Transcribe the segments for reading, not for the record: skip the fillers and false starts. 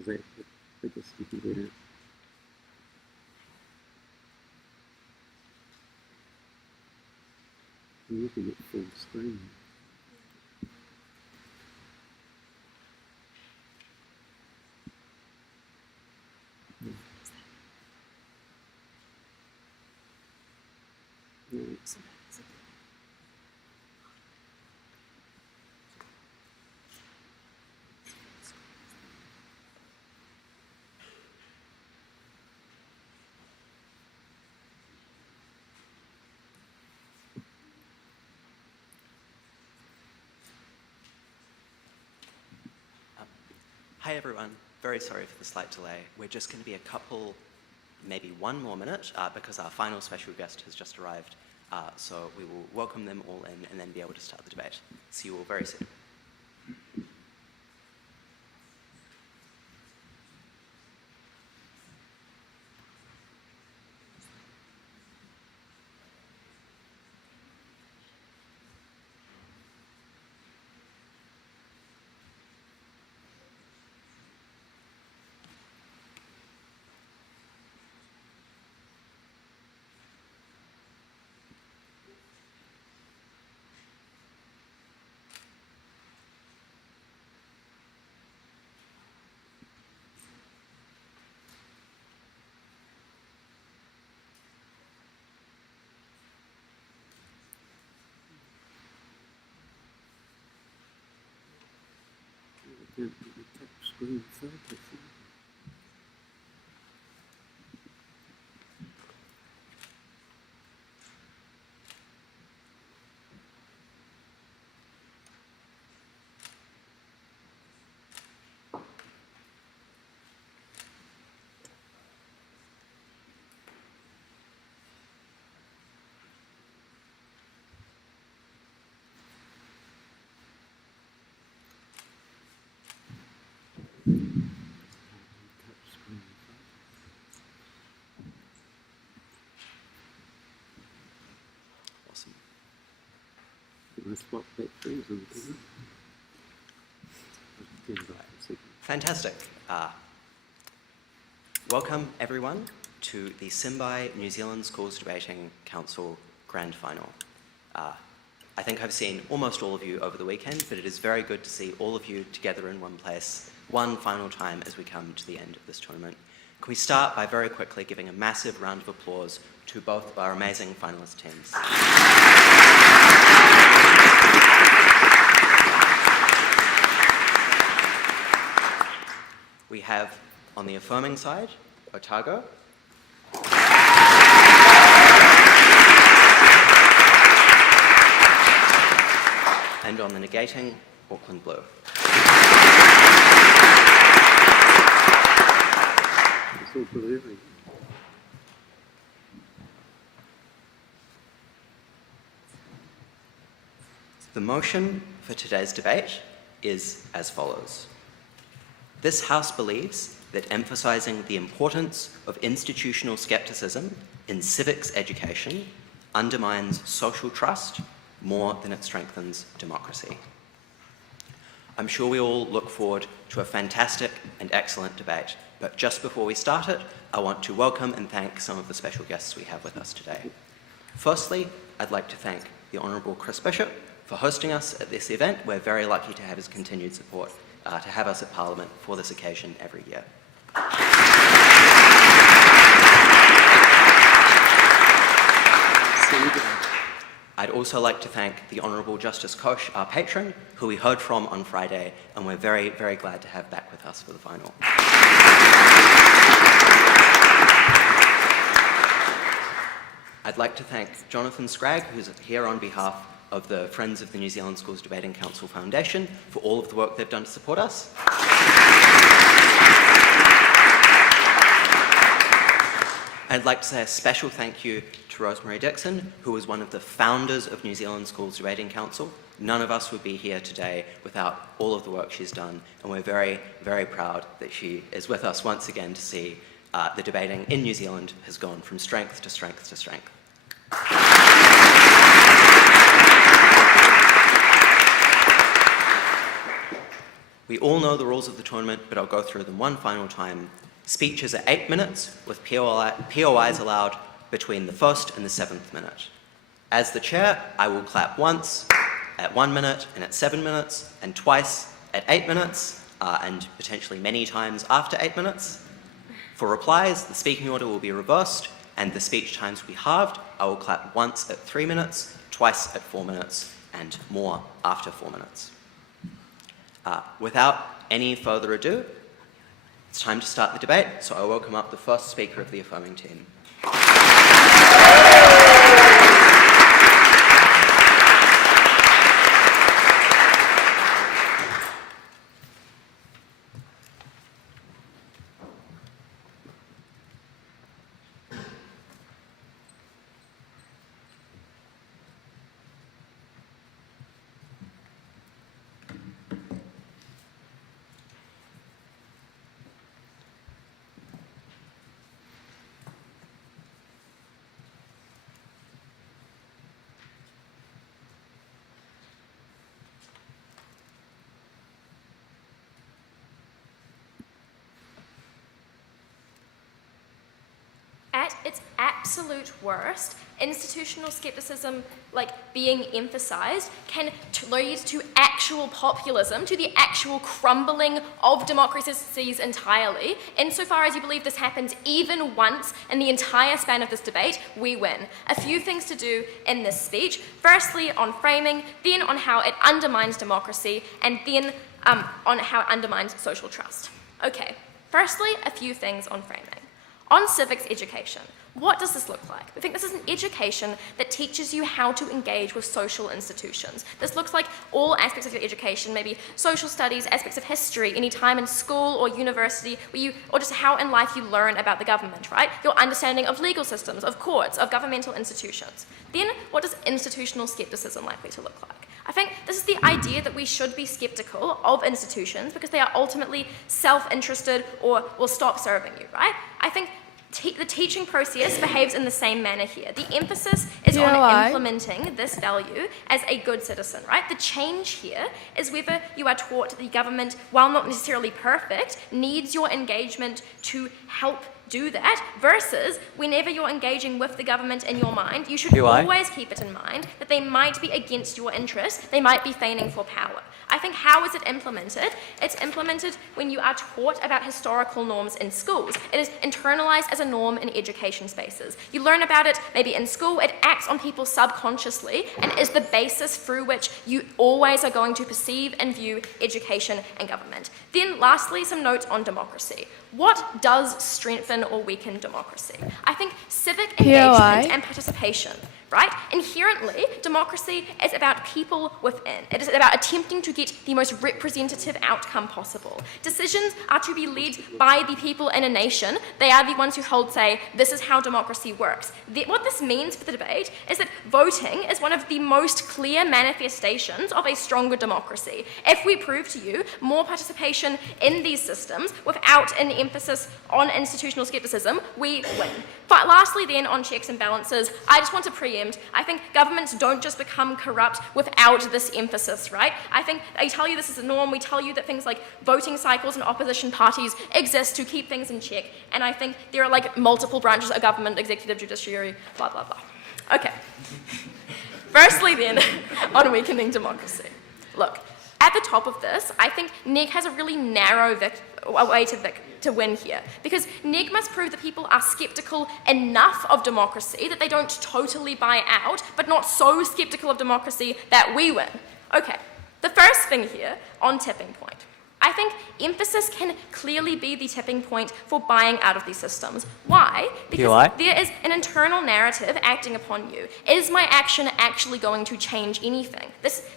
Is that the biggest you can get it? You can get full screen. Hi everyone, very sorry for the slight delay. We're just going to be a couple, maybe one more minute, because our final special guest has just arrived. So we will welcome them all in and then be able to start the debate. See you all very soon. Can't get the touch screen focus. Awesome. Let's swap back things on the Fantastic. Welcome everyone to the Symbai New Zealand Schools Debating Council Grand Final. I think I've seen almost all of you over the weekend, but it is very good to see all of you together in one place, one final time as we come to the end of this tournament. Can we start by very quickly giving a massive round of applause to both of our amazing finalist teams. We have, on the affirming side, Otago. And on the negating, Auckland Blue. It's all believing. The motion for today's debate is as follows. This House believes that emphasising the importance of institutional scepticism in civics education undermines social trust more than it strengthens democracy. I'm sure we all look forward to a fantastic and excellent debate, but just before we start it, I want to welcome and thank some of the special guests we have with us today. Firstly, I'd like to thank the Honourable Chris Bishop for hosting us at this event. We're very lucky to have his continued support to have us at Parliament for this occasion every year. I'd also like to thank the Honourable Justice Koch, our patron, who we heard from on Friday, and we're very, very glad to have back with us for the final. I'd like to thank Jonathan Scragg, who's here on behalf of the Friends of the New Zealand Schools Debating Council Foundation, for all of the work they've done to support us. I'd like to say a special thank you to Rosemary Dixon, who was one of the founders of New Zealand Schools Debating Council. None of us would be here today without all of the work she's done, and we're very, very proud that she is with us once again to see the debating in New Zealand has gone from strength to strength to strength. We all know the rules of the tournament, but I'll go through them one final time. Speeches are 8 minutes, with POIs allowed between the 1st and the 7th minute. As the chair, I will clap once at 1 minute and at 7 minutes, and twice at 8 minutes, and potentially many times after 8 minutes. For replies, the speaking order will be reversed, and the speech times will be halved. I will clap once at 3 minutes, twice at 4 minutes, and more after 4 minutes. Without any further ado, it's time to start the debate, so I welcome up the first speaker of the affirming team. At its absolute worst, institutional scepticism, being emphasised, can lead to actual populism, to the actual crumbling of democracies entirely. Insofar as you believe this happens even once in the entire span of this debate, we win. A few things to do in this speech. Firstly, on framing, then on how it undermines democracy, and then on how it undermines social trust. Okay, firstly, a few things on framing. On civics education, what does this look like? We think this is an education that teaches you how to engage with social institutions. This looks like all aspects of your education, maybe social studies, aspects of history, any time in school or university, or just how in life you learn about the government, right? Your understanding of legal systems, of courts, of governmental institutions. Then, what does institutional skepticism likely to look like? I think this is the idea that we should be skeptical of institutions because they are ultimately self-interested or will stop serving you, right? I think the teaching process behaves in the same manner here. The emphasis is on implementing this value as a good citizen, right? The change here is whether you are taught the government, while not necessarily perfect, needs your engagement to help do that, versus whenever you're engaging with the government in your mind, you should always keep it in mind that they might be against your interests, they might be feigning for power. I think how is it implemented? It's implemented when you are taught about historical norms in schools. It is internalized as a norm in education spaces. You learn about it maybe in school, it acts on people subconsciously and is the basis through which you always are going to perceive and view education and government. Then lastly, some notes on democracy. What does strengthen or weaken democracy? I think civic engagement and participation, right? Inherently, democracy is about people within. It is about attempting to get the most representative outcome possible. Decisions are to be led by the people in a nation. They are the ones who hold, say, this is how democracy works. What this means for the debate is that voting is one of the most clear manifestations of a stronger democracy. If we prove to you more participation in these systems without an emphasis on institutional skepticism, we win. But lastly then, on checks and balances, I just want to preempt, I think governments don't just become corrupt without this emphasis, right? I think they tell you this is a norm, we tell you that things like voting cycles and opposition parties exist to keep things in check, and I think there are multiple branches of government, executive, judiciary, blah, blah, blah. Okay. Firstly then, on weakening democracy. Look, at the top of this, I think NEG has a really narrow way to win here, because NEG must prove that people are sceptical enough of democracy that they don't totally buy out, but not so sceptical of democracy that we win. Okay, the first thing here on tipping point. I think emphasis can clearly be the tipping point for buying out of these systems. Why? Because there is an internal narrative acting upon you. Is my action actually going to change anything?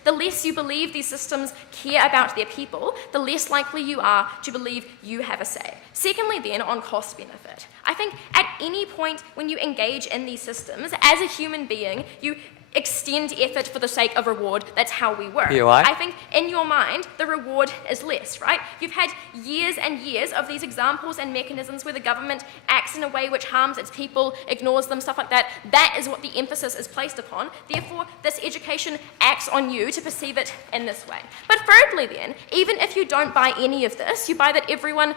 The less you believe these systems care about their people, the less likely you are to believe you have a say. Secondly then, on cost benefit. I think at any point when you engage in these systems, as a human being, you extend effort for the sake of reward. That's how we work. POI? I think in your mind, the reward is less, right? You've had years and years of these examples and mechanisms where the government acts in a way which harms its people, ignores them, stuff like that. That is what the emphasis is placed upon. Therefore, this education acts on you to perceive it in this way. But thirdly then, even if you don't buy any of this, you buy that everyone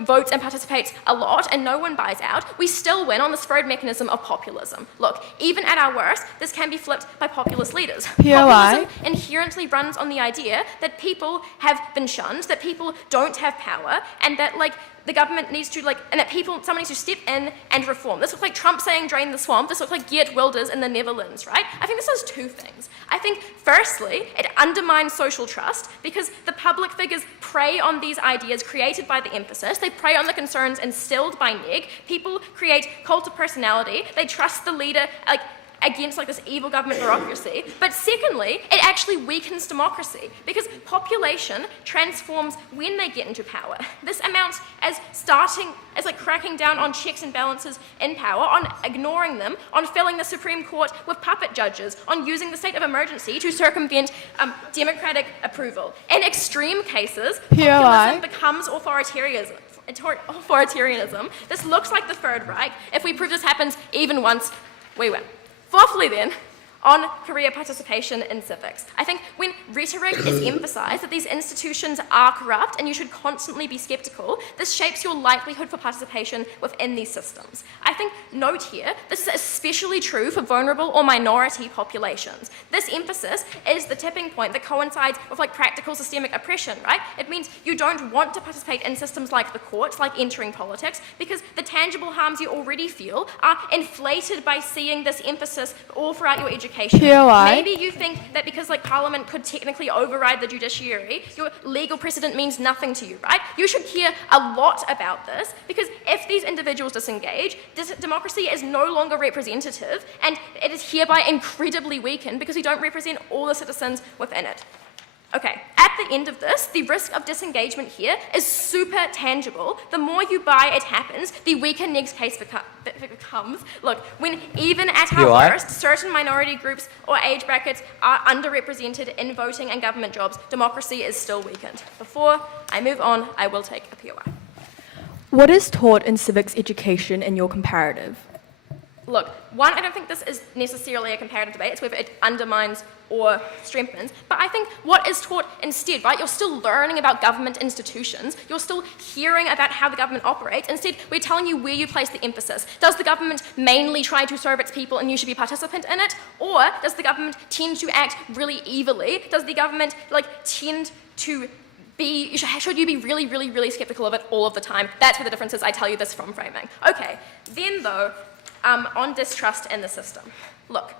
votes and participates a lot and no one buys out, we still win on this third mechanism of populism. Look, even at our worst, this can be flipped by populist leaders. POI? Populism inherently runs on the idea that people have been shunned, that people don't have power, and that the government needs to and that someone needs to step in and reform. This looks like Trump saying drain the swamp. This looks like Geert Wilders in the Netherlands, right? I think this does two things. I think, firstly, it undermines social trust because the public figures prey on these ideas created by the emphasis. They prey on the concerns instilled by neg. People create cult of personality. They trust the leader, against this evil government bureaucracy. But secondly, it actually weakens democracy because population transforms when they get into power. This amounts as cracking down on checks and balances in power, on ignoring them, on filling the Supreme Court with puppet judges, on using the state of emergency to circumvent democratic approval. In extreme cases, populism becomes authoritarianism. This looks like the Third Reich. If we prove this happens even once, we win. Fourthly then, on career participation in civics. I think when rhetoric is emphasised that these institutions are corrupt and you should constantly be sceptical, this shapes your likelihood for participation within these systems. I think, note here, this is especially true for vulnerable or minority populations. This emphasis is the tipping point that coincides with practical systemic oppression, right? It means you don't want to participate in systems like the courts, like entering politics, because the tangible harms you already feel are inflated by seeing this emphasis all throughout your education. POI? Maybe you think that because Parliament could technically override the judiciary, your legal precedent means nothing to you, right? You should care a lot about this because if these individuals disengage, democracy is no longer representative and it is hereby incredibly weakened because we don't represent all the citizens within it. Okay, at the end of this, the risk of disengagement here is super tangible. The more you buy it happens, the weaker Neg's case becomes. Look, when even at our worst, certain minority groups or age brackets are underrepresented in voting and government jobs, democracy is still weakened. Before I move on, I will take a POI. What is taught in civics education in your comparative? Look, one, I don't think this is necessarily a comparative debate. It's whether it undermines or strengthens. But I think what is taught instead, right? You're still learning about government institutions. You're still hearing about how the government operates. Instead, we're telling you where you place the emphasis. Does the government mainly try to serve its people and you should be a participant in it? Or does the government tend to act really evilly? Does the government tend to should you be really, really, really skeptical of it all of the time? That's where the difference is. I tell you this from framing. Okay, then though, on distrust in the system. Look,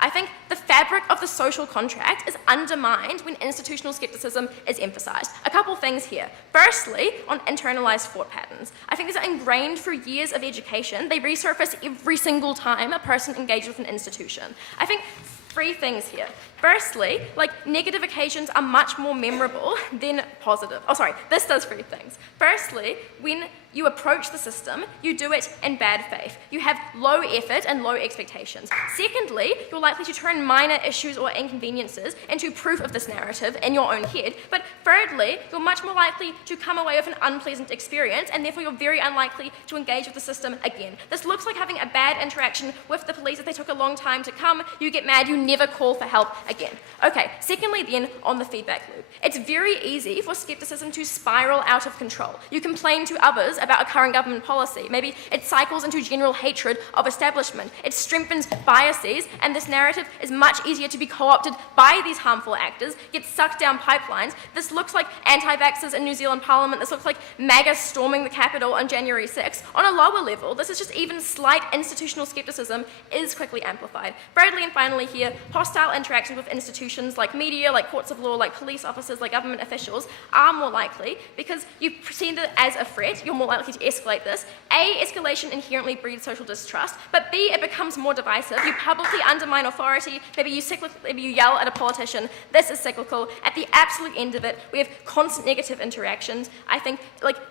I think the fabric of the social contract is undermined when institutional skepticism is emphasised. A couple things here. Firstly, on internalised thought patterns. I think these are ingrained through years of education. They resurface every single time a person engages with an institution. I think three things here. Firstly, negative occasions are much more memorable than positive. Oh, sorry, this does three things. Firstly, when you approach the system, you do it in bad faith. You have low effort and low expectations. Secondly, you're likely to turn minor issues or inconveniences into proof of this narrative in your own head. But thirdly, you're much more likely to come away with an unpleasant experience, and therefore you're very unlikely to engage with the system again. This looks like having a bad interaction with the police if they took a long time to come, you get mad, you never call for help again. Okay, secondly then, on the feedback loop. It's very easy for skepticism to spiral out of control. You complain to others about a current government policy. Maybe it cycles into general hatred of establishment. It strengthens biases, and this narrative is much easier to be co-opted by these harmful actors, gets sucked down pipelines. This looks like anti-vaxxers in New Zealand Parliament. This looks like MAGA storming the Capitol on January 6th. On a lower level, this is just even slight institutional skepticism is quickly amplified. Thirdly and finally here, hostile interactions with institutions like media, like courts of law, like police officers, like government officials are more likely because you perceive it as a threat. You're more likely to escalate this. A, escalation inherently breeds social distrust, but B, it becomes more divisive. You publicly undermine authority, maybe you yell at a politician. This is cyclical. At the absolute end of it, we have constant negative interactions. I think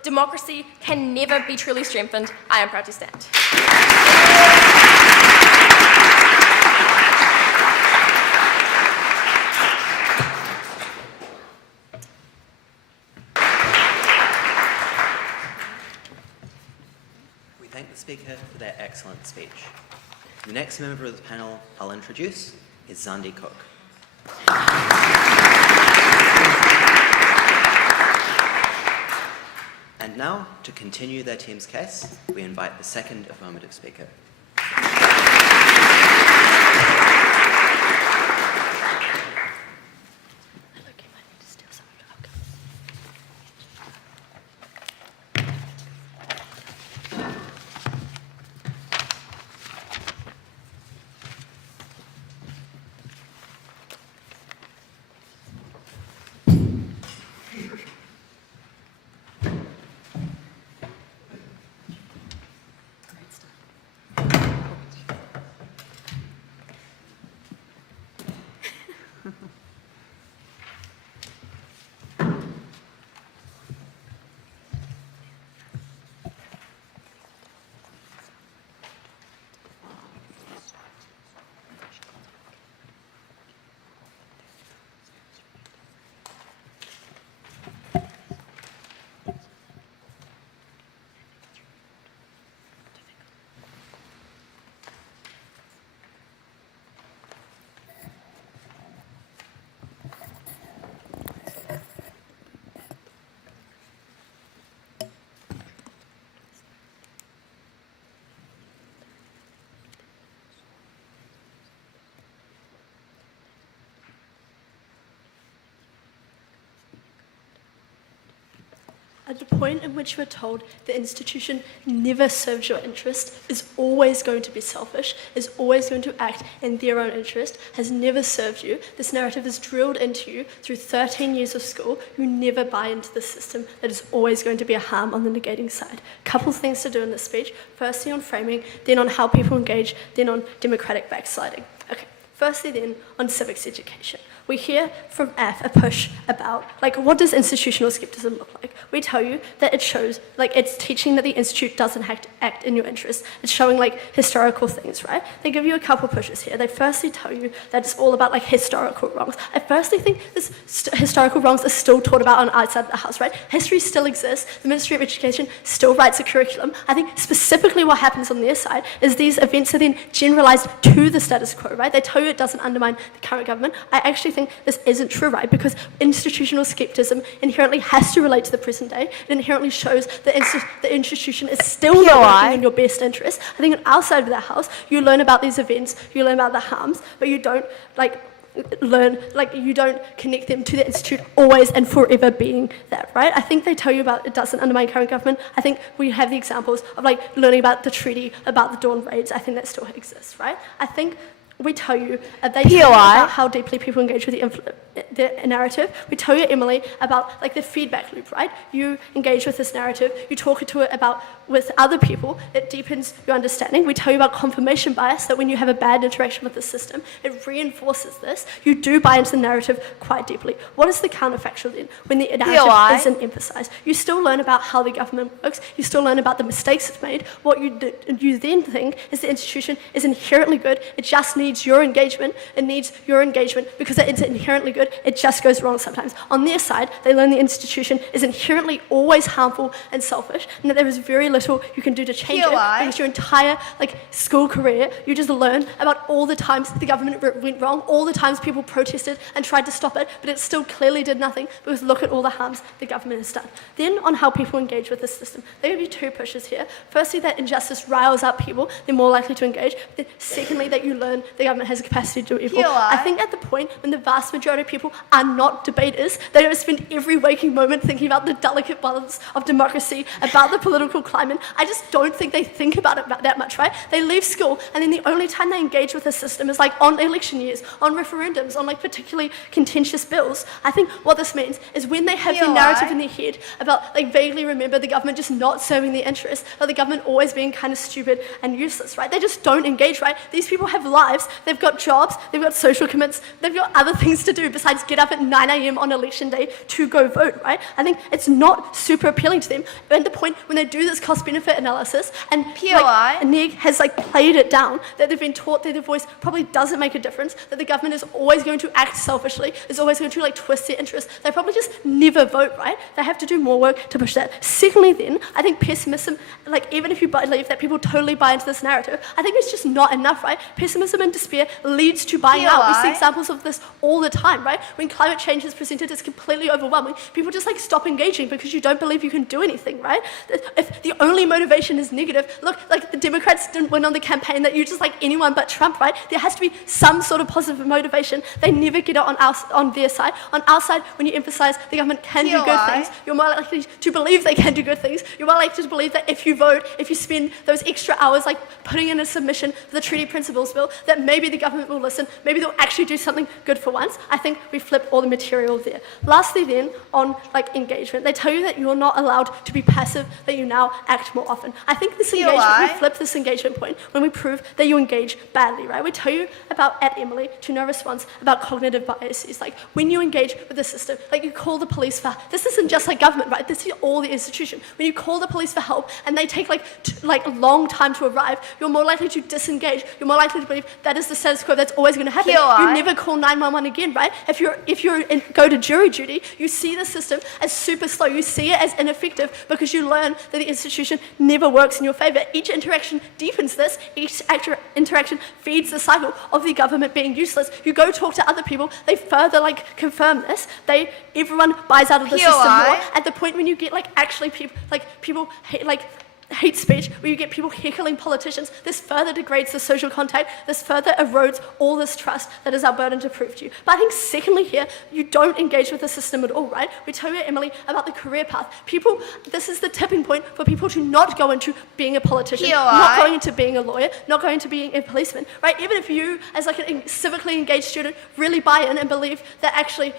democracy can never be truly strengthened. I am proud to stand. speech. The next member of the panel I'll introduce is Zandi Cook. And now, to continue their team's case, we invite the second affirmative speaker. At the point in which we're told the institution never serves your interest, is always going to be selfish, is always going to act in their own interest, has never served you, this narrative is drilled into you through 13 years of school, you never buy into the system that is always going to be a harm on the negating side. Couple things to do in this speech. Firstly on framing, then on how people engage, then on democratic backsliding. Okay, firstly then on civics education. We hear from AF a push about, what does institutional scepticism look like? We tell you that it shows, it's teaching that the institute doesn't act in your interest. It's showing, historical things, right? They give you a couple pushes here. They firstly tell you that it's all about, historical wrongs. I firstly think this historical wrongs are still taught about on outside of the house, right? History still exists. The Ministry of Education still writes a curriculum. I think specifically what happens on their side is these events are then generalised to the status quo, right? They tell you it doesn't undermine the current government. I actually think this isn't true, right? Because institutional scepticism inherently has to relate to the present day. It inherently shows that the institution is still not working in your best interest. I think on our side of the house, you learn about these events, you learn about the harms, but you don't you don't connect them to the institute always and forever being that, right? I think they tell you about it doesn't undermine current government. I think we have the examples of learning about the treaty, about the Dawn raids. I think that still exists, right? I think we tell you, they tell you about how deeply people engage with the narrative. We tell you, Emily, about the feedback loop, right? You engage with this narrative, you talk to it about with other people, it deepens your understanding. We tell you about confirmation bias, that when you have a bad interaction with the system, it reinforces this. You do buy into the narrative quite deeply. What is the counterfactual then? When the narrative isn't emphasised, you still learn about how the government works, you still learn about the mistakes it's made. What you then think is the institution is inherently good, it just needs your engagement, it needs your engagement because it's inherently good, it just goes wrong sometimes. On their side, they learn the institution is inherently always harmful and selfish, and that there is very little you can do to change it, because your entire school career, you just learn about all the times the government went wrong, all the times people protested and tried to stop it, but it still clearly did nothing, because look at all the harms the government has done. Then on how people engage with the system, they give you two pushes here. Firstly, that injustice riles up people, they're more likely to engage. Then secondly, that you learn the government has a capacity to do evil. I think at the point when the vast majority of people are not debaters, they don't spend every waking moment thinking about the delicate balance of democracy, about the political climate. I just don't think they think about it that much, right? They leave school, and then the only time they engage with the system is on election years, on referendums, on particularly contentious bills. I think what this means is when they have the narrative in their head about vaguely remember the government just not serving their interests, or the government always being kind of stupid and useless, right? They just don't engage, right? These people have lives they've got jobs, they've got social commitments, they've got other things to do besides get up at 9 a.m. on election day to go vote, right? I think it's not super appealing to them. But at the point when they do this cost-benefit analysis, and NEG has played it down, that they've been taught that their voice probably doesn't make a difference, that the government is always going to act selfishly, is always going to twist their interests, they probably just never vote, right? They have to do more work to push that. Secondly then, I think pessimism, even if you believe that people totally buy into this narrative, I think it's just not enough, right? Pessimism and despair leads to buying out. We see examples of this all the time, right? When climate change is presented as completely overwhelming, people just stop engaging because you don't believe you can do anything, right? If the only motivation is negative, look, the Democrats didn't win on the campaign that you just anyone but Trump, right? There has to be some sort of positive motivation. They never get it on their side. On our side, when you emphasize the government can do good things, you're more likely to believe they can do good things. You're more likely to believe that if you vote, if you spend those extra hours putting in a submission for the Treaty Principles Bill, that maybe the government will listen, maybe they'll actually do something good for once. I think we flip all the material there. Lastly then, on engagement, they tell you that you're not allowed to be passive, that you now act more often. I think this engagement, we flip this engagement point when we prove that you engage badly, right? We tell you about, at Emily, to no response, about cognitive biases. When you engage with the system, you call the police for, this isn't just government, right? This is all the institution. When you call the police for help and they take a long time to arrive, you're more likely to disengage. You're more likely to believe that is the status quo, that's always going to happen. You never call 911 again, right? If you go to jury duty, you see the system as super slow. You see it as ineffective because you learn that the institution never works in your favor. Each interaction deepens this. Each interaction feeds the cycle of the government being useless. You go talk to other people, they further confirm this. Everyone buys out of the system more. At the point when you get actually people hate speech, where you get people heckling politicians, this further degrades the social contact, this further erodes all this trust that is our burden to prove to you. But I think secondly here, you don't engage with the system at all, right? We tell you, Emily, about the career path. This is the tipping point for people to not go into being a politician, not going into being a lawyer, not going into being a policeman, right? Even if you, as a civically engaged student, really buy in and believe that actually,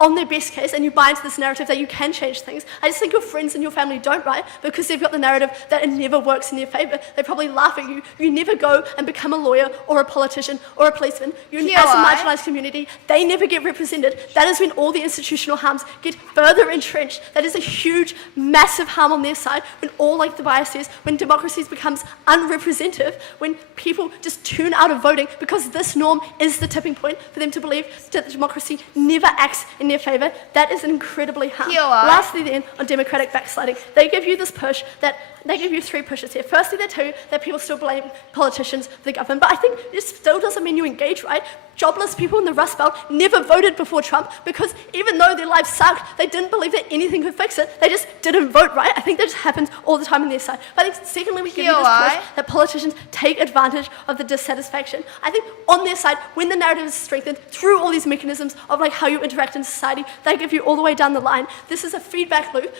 on their best case, and you buy into this narrative that you can change things, I just think your friends and your family don't, right? Because they've got the narrative that it never works in their favour. They probably laugh at you. You never go and become a lawyer or a politician or a policeman. As a marginalised community, they never get represented. That is when all the institutional harms get further entrenched. That is a huge, massive harm on their side, when all the biases, when democracy becomes unrepresentative, when people just tune out of voting because this norm is the tipping point for them to believe that democracy never acts in their favour. That is incredibly harm. Lastly then, on democratic backsliding, they give you this push that they give you three pushes here. Firstly, they tell you that people still blame politicians for the government, but I think this still doesn't mean you engage, right? Jobless people in the Rust Belt never voted before Trump because even though their lives sucked, they didn't believe that anything could fix it. They just didn't vote, right? I think that just happens all the time on their side. But I think secondly, we give you this push that politicians take advantage of the dissatisfaction. I think on their side, when the narrative is strengthened through all these mechanisms of how you interact in society, they give you all the way down the line. This is a feedback loop.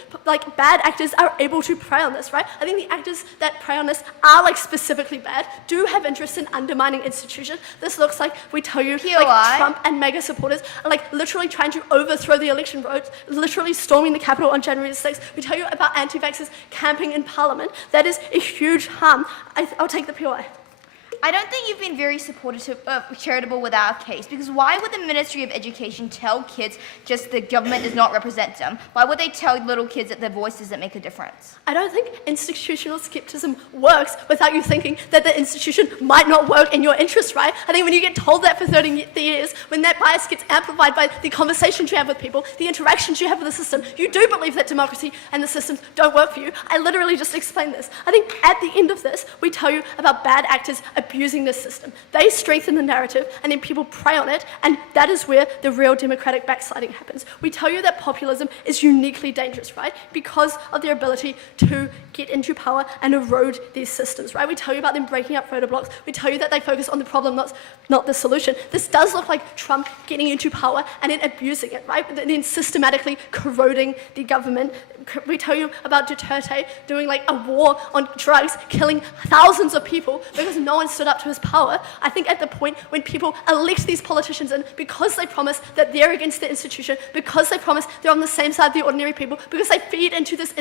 Bad actors are able to prey on this, right? I think the actors that prey on this are specifically bad, do have interest in undermining institutions. This looks like, we tell you, Trump and MAGA supporters are literally trying to overthrow the election votes, literally storming the Capitol on January 6th. We tell you about anti-vaxxers camping in Parliament. That is a huge harm. I'll take the POI. I don't think you've been very charitable with our case, because why would the Ministry of Education tell kids just the government does not represent them? Why would they tell little kids that their voice doesn't make a difference? I don't think institutional scepticism works without you thinking that the institution might not work in your interest, right? I think when you get told that for 30 years, when that bias gets amplified by the conversations you have with people, the interactions you have with the system, you do believe that democracy and the systems don't work for you. I literally just explained this. I think at the end of this, we tell you about bad actors abusing this system. They strengthen the narrative and then people prey on it, and that is where the real democratic backsliding happens. We tell you that populism is uniquely dangerous, right? Because of their ability to get into power and erode these systems, right? We tell you about them breaking up voter blocks. We tell you that they focus on the problem, not the solution. This does look like Trump getting into power and then abusing it, right? And then systematically corroding the government. We tell you about Duterte doing a war on drugs, killing thousands of people because no one stood up to his power. I think at the point when people elect these politicians in because they promise that they're against the institution, because they promise they're on the same side of the ordinary people, because they feed into this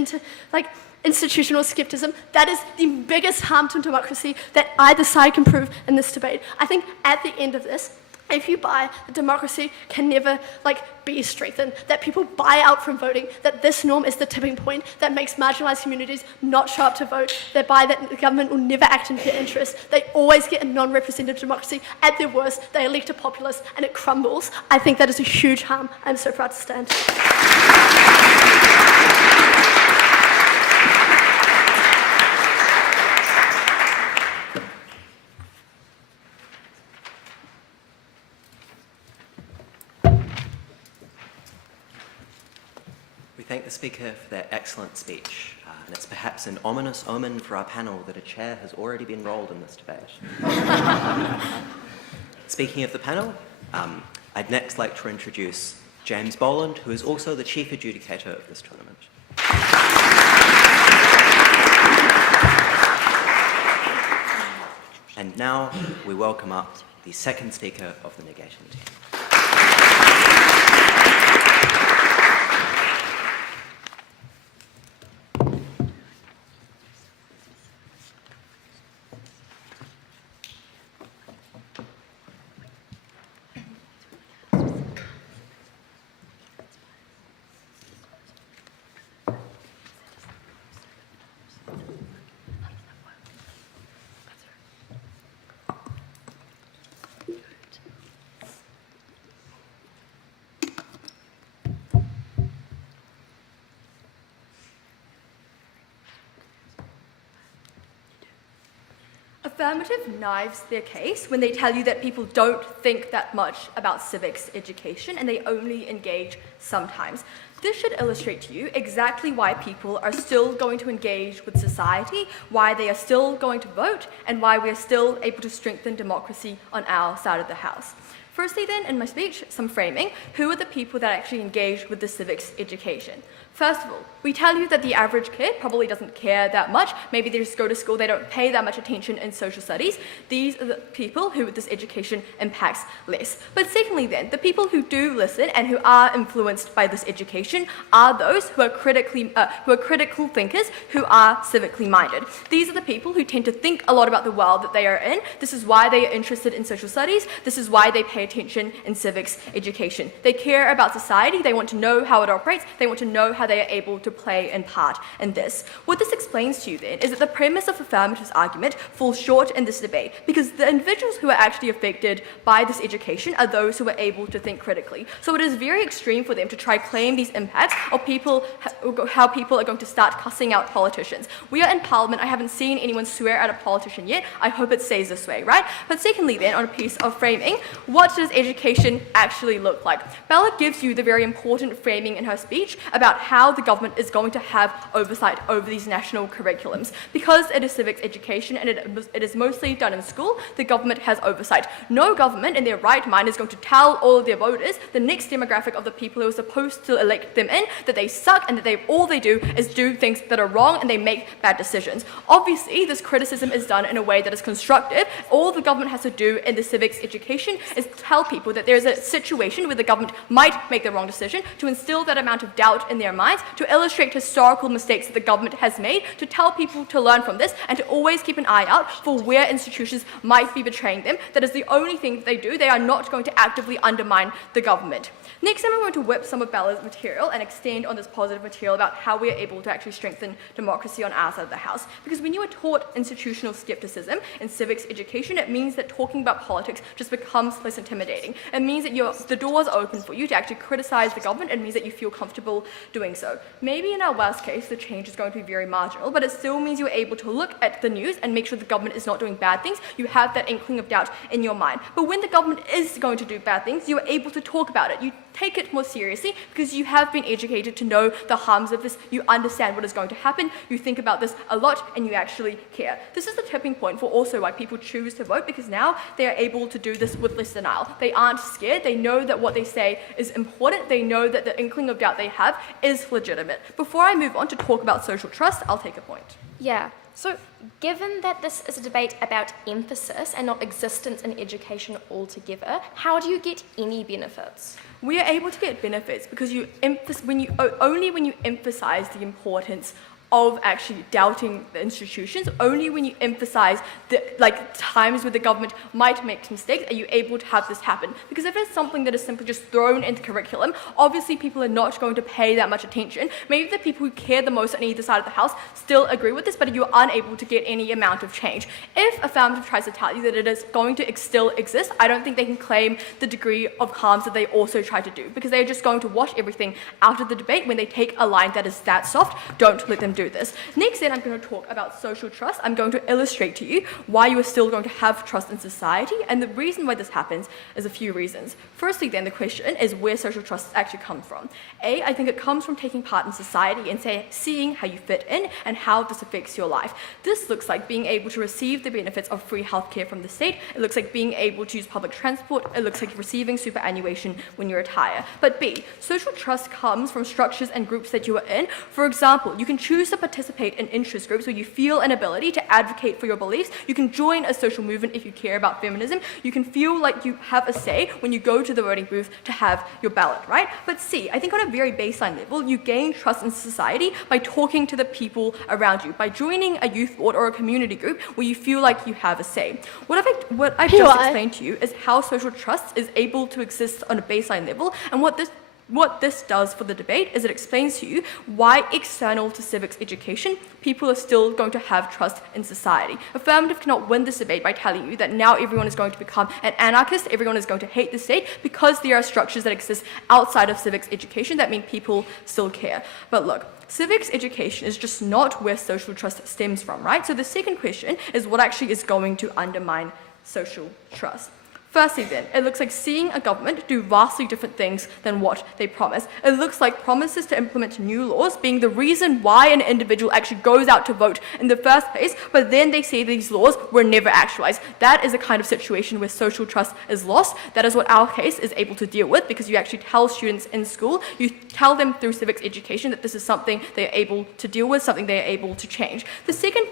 institutional skepticism, that is the biggest harm to democracy that either side can prove in this debate. I think at the end of this, if you buy that democracy can never be strengthened, that people buy out from voting, that this norm is the tipping point that makes marginalised communities not show up to vote, that buy that the government will never act in their interest, they always get a non-representative democracy, at their worst, they elect a populace and it crumbles, I think that is a huge harm. I'm so proud to stand. We thank the speaker for their excellent speech, and it's perhaps an ominous omen for our panel that a chair has already been rolled in this debate. Speaking of the panel, I'd next like to introduce James Boland, who is also the chief adjudicator of this tournament. And now we welcome up the second speaker of the negation team. Affirmative knives their case when they tell you that people don't think that much about civics education and they only engage sometimes. This should illustrate to you exactly why people are still going to engage with society, why they are still going to vote, and why we are still able to strengthen democracy on our side of the house. Firstly then, in my speech, some framing. Who are the people that actually engage with the civics education? First of all, we tell you that the average kid probably doesn't care that much. Maybe they just go to school, they don't pay that much attention in social studies. These are the people who this education impacts less. But secondly then, the people who do listen and who are influenced by this education are those who are critical thinkers, who are civically minded. These are the people who tend to think a lot about the world that they are in. This is why they are interested in social studies. This is why they pay attention in civics education. They care about society. They want to know how it operates. They want to know how they are able to play a part in this. What this explains to you then is that the premise of affirmative's argument falls short in this debate because the individuals who are actually affected by this education are those who are able to think critically. So it is very extreme for them to try claim these impacts of people, how people are going to start cussing out politicians. We are in Parliament. I haven't seen anyone swear at a politician yet. I hope it stays this way, right? But secondly then, on a piece of framing, what does education actually look like? Bella gives you the very important framing in her speech about how the government is going to have oversight over these national curriculums. Because it is civics education and it is mostly done in school, the government has oversight. No government in their right mind is going to tell all of their voters, the next demographic of the people who are supposed to elect them in, that they suck and that all they do is do things that are wrong and they make bad decisions. Obviously, this criticism is done in a way that is constructive. All the government has to do in the civics education is tell people that there's a situation where the government might make the wrong decision, to instill that amount of doubt in their minds, to illustrate historical mistakes that the government has made, to tell people to learn from this, and to always keep an eye out for where institutions might be betraying them. That is the only thing that they do. They are not going to actively undermine the government. Next, I'm going to whip some of Bella's material and extend on this positive material about how we are able to actually strengthen democracy on our side of the house. Because when you are taught institutional skepticism in civics education, it means that talking about politics just becomes less intimidating. It means that the doors are open for you to actually criticize the government. It means that you feel comfortable doing so. Maybe in our worst case, the change is going to be very marginal, but it still means you're able to look at the news and make sure the government is not doing bad things. You have that inkling of doubt in your mind. But when the government is going to do bad things, you're able to talk about it. You take it more seriously because you have been educated to know the harms of this. You understand what is going to happen. You think about this a lot and you actually care. This is the tipping point for also why people choose to vote, because now they are able to do this with less denial. They aren't scared. They know that what they say is important. They know that the inkling of doubt they have is legitimate. Before I move on to talk about social trust, I'll take a point. Yeah. So, given that this is a debate about emphasis and not existence in education altogether, how do you get any benefits? We are able to get benefits because only when you emphasize the importance of actually doubting the institutions, only when you emphasize the times where the government might make mistakes are you able to have this happen. Because if it's something that is simply just thrown into curriculum, obviously people are not going to pay that much attention. Maybe the people who care the most on either side of the house still agree with this, but you're unable to get any amount of change. If affirmative tries to tell you that it is going to still exist, I don't think they can claim the degree of harms that they also try to do, because they're just going to wash everything out of the debate when they take a line that is that soft. Don't let them do this. Next, then, I'm going to talk about social trust. I'm going to illustrate to you why you are still going to have trust in society, and the reason why this happens is a few reasons. Firstly, then, the question is where social trust actually comes from. I think it comes from taking part in society and seeing how you fit in and how this affects your life. This looks like being able to receive the benefits of free healthcare from the state. It looks like being able to use public transport. It looks like receiving superannuation when you retire. But B, social trust comes from structures and groups that you are in. For example, you can choose to participate in interest groups where you feel an ability to advocate for your beliefs. You can join a social movement if you care about feminism. You can feel like you have a say when you go to the voting booth to have your ballot, right? But C, I think on a very baseline level, you gain trust in society by talking to the people around you, by joining a youth board or a community group where you feel like you have a say. What I've just explained to you is how social trust is able to exist on a baseline level, and what this does for the debate is it explains to you why, external to civics education, people are still going to have trust in society. Affirmative cannot win this debate by telling you that now everyone is going to become an anarchist, everyone is going to hate the state, because there are structures that exist outside of civics education that mean people still care. But look, civics education is just not where social trust stems from, right? So the second question is what actually is going to undermine social trust. Firstly then, it looks like seeing a government do vastly different things than what they promise. It looks like promises to implement new laws being the reason why an individual actually goes out to vote in the first place, but then they say these laws were never actualized. That is a kind of situation where social trust is lost. That is what our case is able to deal with, because you actually tell students in school, you tell them through civics education that this is something they're able to deal with, something they're able to change. The second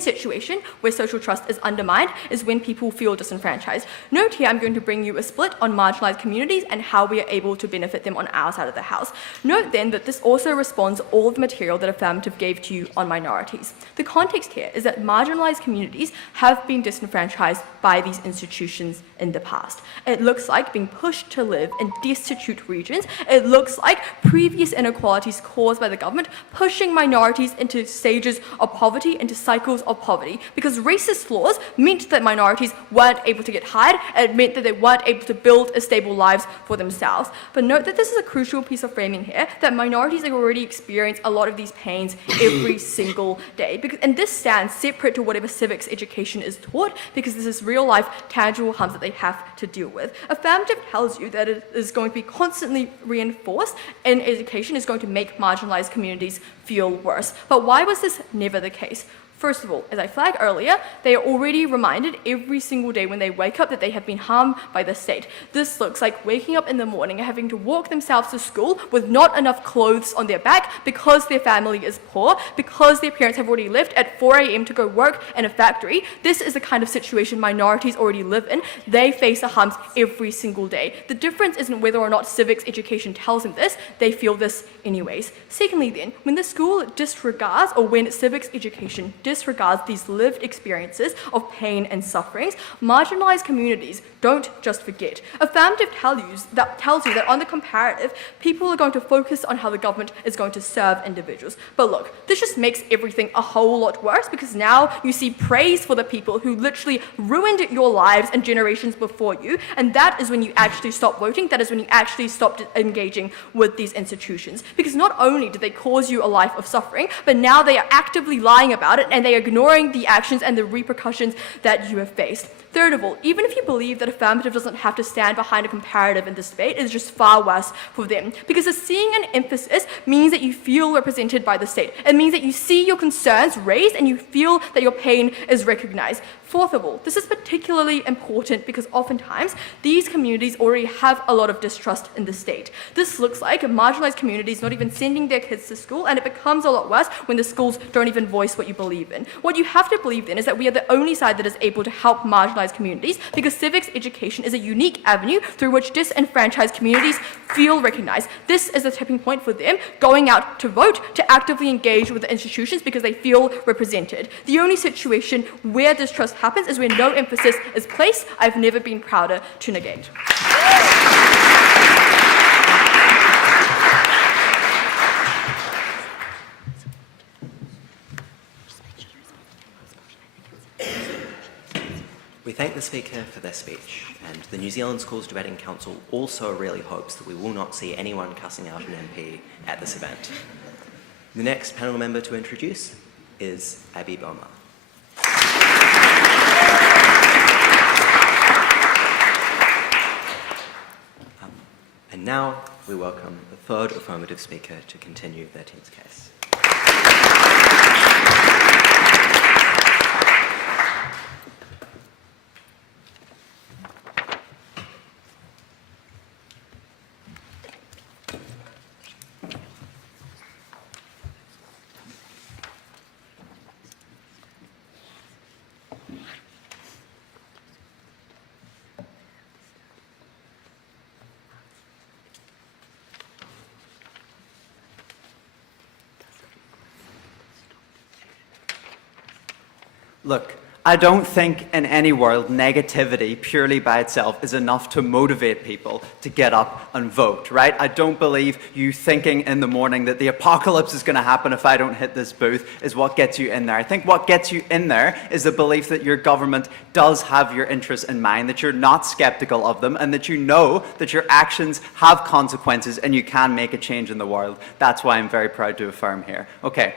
situation where social trust is undermined is when people feel disenfranchised. Note here I'm going to bring you a split on marginalised communities and how we are able to benefit them on our side of the house. Note then that this also responds to all the material that Affirmative gave to you on minorities. The context here is that marginalised communities have been disenfranchised by these institutions in the past. It looks like being pushed to live in destitute regions. It looks like previous inequalities caused by the government pushing minorities into stages of poverty, into cycles of poverty, because racist laws meant that minorities weren't able to get hired, and it meant that they weren't able to build a stable lives for themselves. But note that this is a crucial piece of framing here, that minorities have already experienced a lot of these pains every single day. And this stands separate to whatever civics education is taught, because this is real life, tangible harms that they have to deal with. Affirmative tells you that it is going to be constantly reinforced, and education is going to make marginalized communities feel worse. But why was this never the case? First of all, as I flagged earlier, they are already reminded every single day when they wake up that they have been harmed by the state. This looks like waking up in the morning and having to walk themselves to school with not enough clothes on their back because their family is poor, because their parents have already left at 4 a.m. to go work in a factory. This is the kind of situation minorities already live in. They face the harms every single day. The difference isn't whether or not civics education tells them this, they feel this anyways. Secondly then, when the school disregards, or when civics education disregards these lived experiences of pain and sufferings, marginalized communities don't just forget. Affirmative tells you that on the comparative, people are going to focus on how the government is going to serve individuals. But look, this just makes everything a whole lot worse, because now you see praise for the people who literally ruined your lives and generations before you, and that is when you actually stop voting, that is when you actually stop engaging with these institutions. Because not only did they cause you a life of suffering, but now they are actively lying about it, and they are ignoring the actions and the repercussions that you have faced. Third of all, even if you believe that affirmative doesn't have to stand behind a comparative in this debate, it's just far worse for them. Because the seeing an emphasis means that you feel represented by the state. It means that you see your concerns raised and you feel that your pain is recognized. Fourth of all, this is particularly important because oftentimes these communities already have a lot of distrust in the state. This looks like marginalized communities not even sending their kids to school, and it becomes a lot worse when the schools don't even voice what you believe in. What you have to believe then is that we are the only side that is able to help marginalized communities, because civics education is a unique avenue through which disenfranchised communities feel recognized. This is the tipping point for them, going out to vote, to actively engage with the institutions because they feel represented. The only situation where distrust happens is when no emphasis is placed. I've never been prouder to negate. We thank the speaker for their speech, and the New Zealand Schools Debating Council also really hopes that we will not see anyone cussing out an MP at this event. The next panel member to introduce is Abby Boma. And now we welcome the third affirmative speaker to continue their team's case. Look, I don't think in any world negativity purely by itself is enough to motivate people to get up and vote, right? I don't believe you thinking in the morning that the apocalypse is going to happen if I don't hit this booth is what gets you in there. I think what gets you in there is the belief that your government does have your interests in mind, that you're not skeptical of them, and that you know that your actions have consequences and you can make a change in the world. That's why I'm very proud to affirm here. Okay.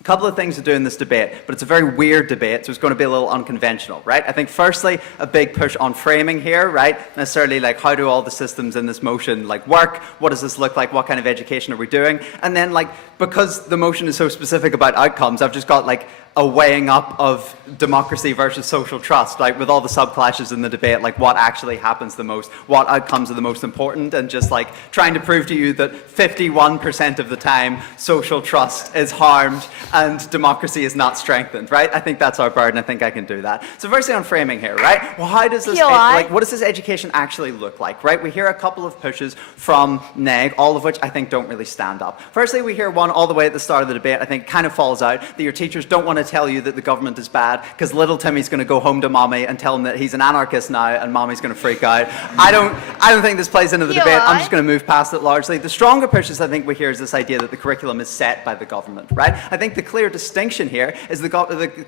A couple of things to do in this debate, but it's a very weird debate, so it's going to be a little unconventional, right? I think firstly, a big push on framing here, right? Necessarily like, how do all the systems in this motion like work? What does this look like? What kind of education are we doing? And then like, because the motion is so specific about outcomes, I've just got like a weighing up of democracy versus social trust, like with all the subclashes in the debate, like what actually happens the most, what outcomes are the most important, and just like trying to prove to you that 51% of the time social trust is harmed and democracy is not strengthened, right? I think that's our burden. I think I can do that. So firstly on framing here, right? Well, how does this, what does this education actually look like, right? We hear a couple of pushes from NEG, all of which I think don't really stand up. Firstly, we hear one all the way at the start of the debate, I think kind of falls out, that your teachers don't want to tell you that the government is bad because little Timmy's going to go home to mommy and tell him that he's an anarchist now and mommy's going to freak out. I don't think this plays into the debate. I'm just going to move past it largely. The stronger pushes I think we hear is this idea that the curriculum is set by the government, right? I think the clear distinction here is the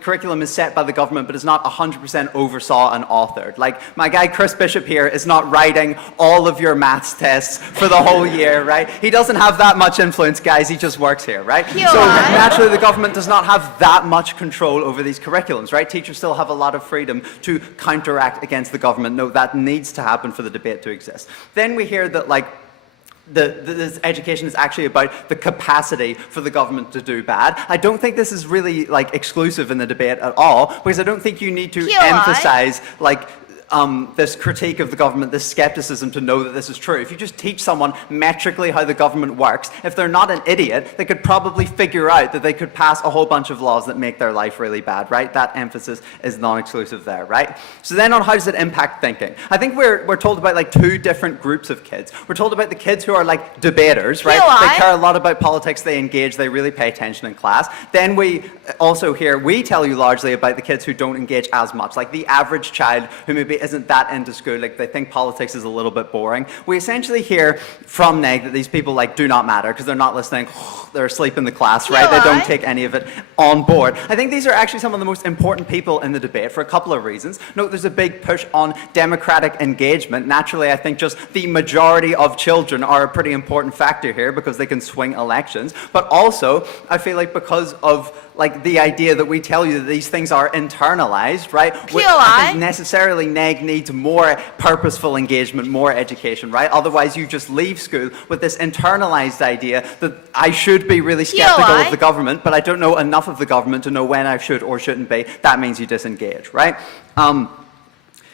curriculum is set by the government but is not 100% oversaw and authored. Like my guy Chris Bishop here is not writing all of your maths tests for the whole year, right? He doesn't have that much influence, guys. He just works here, right? So naturally the government does not have that much control over these curriculums, right? Teachers still have a lot of freedom to counteract against the government. No, that needs to happen for the debate to exist. Then we hear that like this education is actually about the capacity for the government to do bad. I don't think this is really like exclusive in the debate at all, because I don't think you need to emphasize like this critique of the government, this skepticism to know that this is true. If you just teach someone metrically how the government works, if they're not an idiot, they could probably figure out that they could pass a whole bunch of laws that make their life really bad, right? That emphasis is non-exclusive there, right? So then on how does it impact thinking? I think we're told about like two different groups of kids. We're told about the kids who are like debaters, right? They care a lot about politics, they engage, they really pay attention in class. Then we also hear, we tell you largely about the kids who don't engage as much, like the average child who maybe isn't that into school, like they think politics is a little bit boring. We essentially hear from NEG that these people like do not matter because they're not listening, they're asleep in the class, right? They don't take any of it on board. I think these are actually some of the most important people in the debate for a couple of reasons. Note there's a big push on democratic engagement. Naturally, I think just the majority of children are a pretty important factor here because they can swing elections, but also I feel like because of like the idea that we tell you that these things are internalized, right? POI. I think necessarily NEG needs more purposeful engagement, more education, right? Otherwise you just leave school with this internalized idea that I should be really skeptical POI. of the government, but I don't know enough of the government to know when I should or shouldn't be. That means you disengage, right?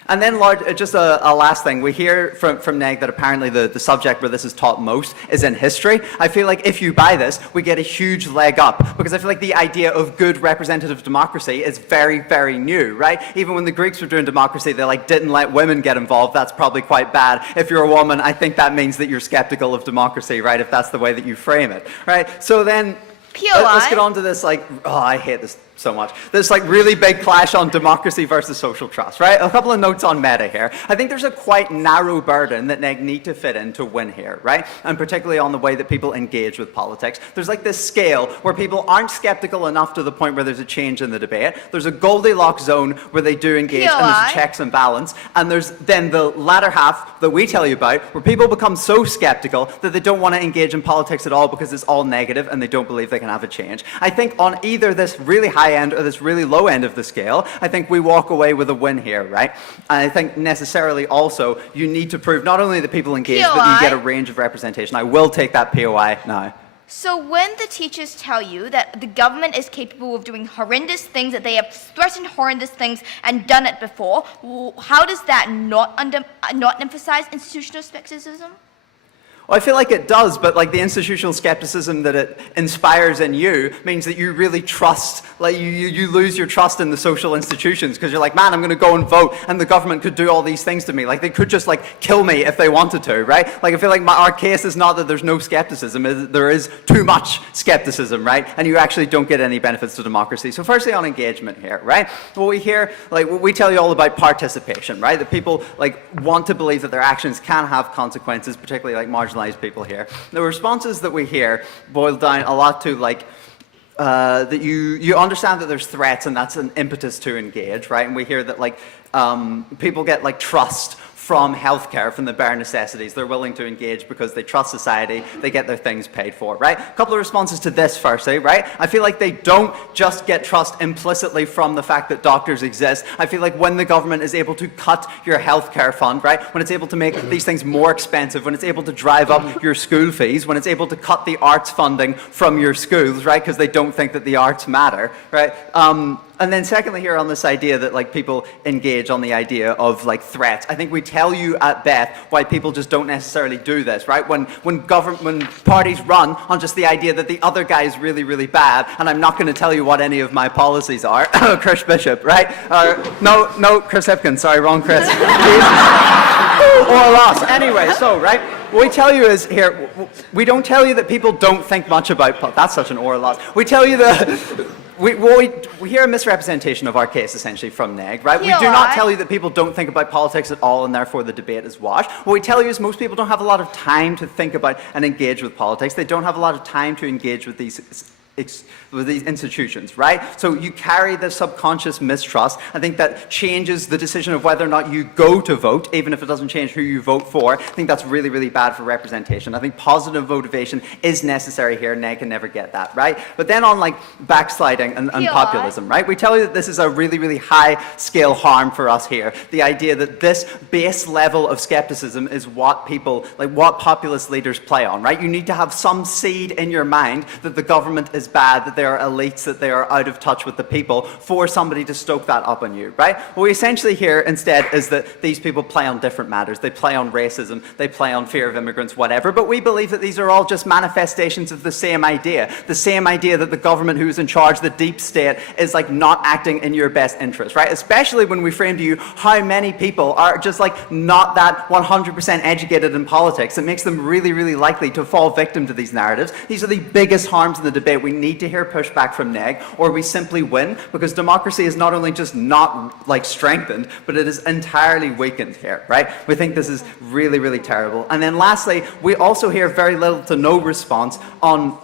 And then, just a last thing. We hear from NEG that apparently the subject where this is taught most is in history. I feel like if you buy this, we get a huge leg up, because I feel like the idea of good representative democracy is very, very new, right? Even when the Greeks were doing democracy, they didn't let women get involved. That's probably quite bad. If you're a woman, I think that means that you're skeptical of democracy, right? If that's the way that you frame it, right? So then, POI. let's get on to this, I hate this so much. This really big clash on democracy versus social trust, right? A couple of notes on meta here. I think there's a quite narrow burden that NEG need to fit in to win here, right? And particularly on the way that people engage with politics. There's this scale where people aren't skeptical enough to the point where there's a change in the debate. There's a Goldilocks zone where they do engage and there's checks and balance. And there's then the latter half that we tell you about where people become so skeptical that they don't want to engage in politics at all because it's all negative and they don't believe they can have a change. I think on either this really high end or this really low end of the scale, I think we walk away with a win here, right? And I think necessarily also you need to prove not only that people engage, but that you get a range of representation. I will take that POI now. So when the teachers tell you that the government is capable of doing horrendous things, that they have threatened horrendous things and done it before, how does that not emphasize institutional skepticism? Well, I feel like it does, but the institutional skepticism that it inspires in you means that you really trust, you lose your trust in the social institutions because you're man, I'm going to go and vote and the government could do all these things to me. They could just kill me if they wanted to, right? I feel like our case is not that there's no skepticism, there is too much skepticism, right? And you actually don't get any benefits to democracy. So firstly on engagement here, right? What we hear, we tell you all about participation, right? That people want to believe that their actions can have consequences, particularly marginalized people here. The responses that we hear boil down a lot to that you understand that there's threats and that's an impetus to engage, right? And we hear that people get trust from healthcare, from the bare necessities. They're willing to engage because they trust society, they get their things paid for, right? A couple of responses to this firstly, right? I feel like they don't just get trust implicitly from the fact that doctors exist. I feel like when the government is able to cut your healthcare fund, right? When it's able to make these things more expensive, when it's able to drive up your school fees, when it's able to cut the arts funding from your schools, right? Because they don't think that the arts matter, right? And then secondly here on this idea that people engage on the idea of threats. I think we tell you at Beth why people just don't necessarily do this, right? When parties run on just the idea that the other guy is really, really bad, and I'm not going to tell you what any of my policies are. Chris Bishop, right? No, Chris Hipkins, sorry, wrong Chris. Or loss. Anyway, so, right? What we tell you is here, we don't tell you that people don't think much about, that's such an or loss. We tell you that we hear a misrepresentation of our case essentially from NEG, right? We do not tell you that people don't think about politics at all and therefore the debate is washed. What we tell you is most people don't have a lot of time to think about and engage with politics. They don't have a lot of time to engage with these institutions, right? So you carry the subconscious mistrust. I think that changes the decision of whether or not you go to vote, even if it doesn't change who you vote for. I think that's really, really bad for representation. I think positive motivation is necessary here. NEG can never get that, right? But then on backsliding and populism, right? We tell you that this is a really, really high scale harm for us here. The idea that this base level of skepticism is what people, what populist leaders play on, right? You need to have some seed in your mind that the government is bad, that they are elites, that they are out of touch with the people, for somebody to stoke that up on you, right? What we essentially hear instead is that these people play on different matters. They play on racism, they play on fear of immigrants, whatever, but we believe that these are all just manifestations of the same idea that the government who's in charge, the deep state, is not acting in your best interest, right? Especially when we frame to you how many people are just not that 100% educated in politics. It makes them really, really likely to fall victim to these narratives. These are the biggest harms in the debate. We need to hear pushback from NEG, or we simply win, because democracy is not only just not strengthened, but it is entirely weakened here, right? We think this is really, really terrible. And then lastly, we also hear very little to no response on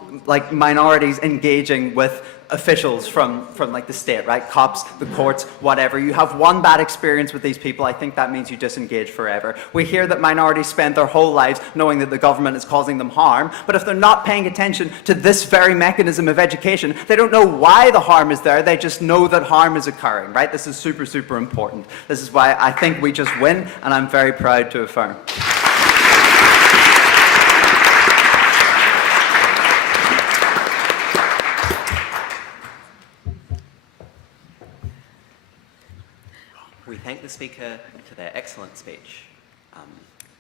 minorities engaging with officials from like the state, right? Cops, the courts, whatever. You have one bad experience with these people, I think that means you disengage forever. We hear that minorities spend their whole lives knowing that the government is causing them harm, but if they're not paying attention to this very mechanism of education, they don't know why the harm is there, they just know that harm is occurring, right? This is super, super important. This is why I think we just win, and I'm very proud to affirm. We thank the speaker for their excellent speech.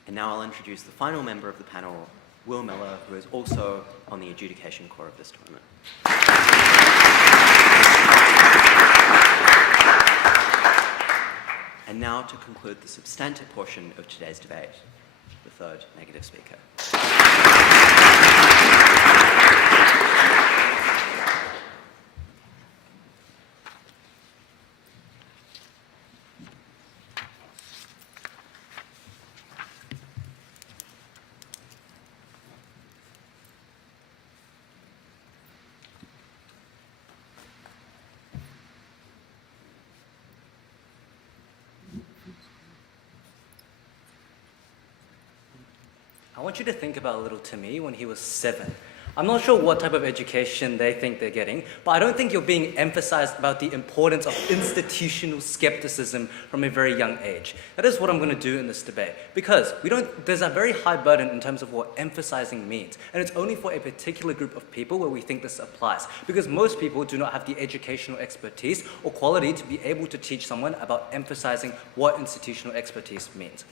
And now I'll introduce the final member of the panel, Will Miller, who is also on the adjudication core of this tournament. And now to conclude the substantive portion of today's debate, the third negative speaker. I want you to think about little Timmy when he was 7. I'm not sure what type of education they think they're getting, but I don't think you're being emphasized about the importance of institutional skepticism from a very young age. That is what I'm going to do in this debate, because there's a very high burden in terms of what emphasizing means, and it's only for a particular group of people where we think this applies, because most people do not have the educational expertise or quality to be able to teach someone about emphasizing what institutional expertise means.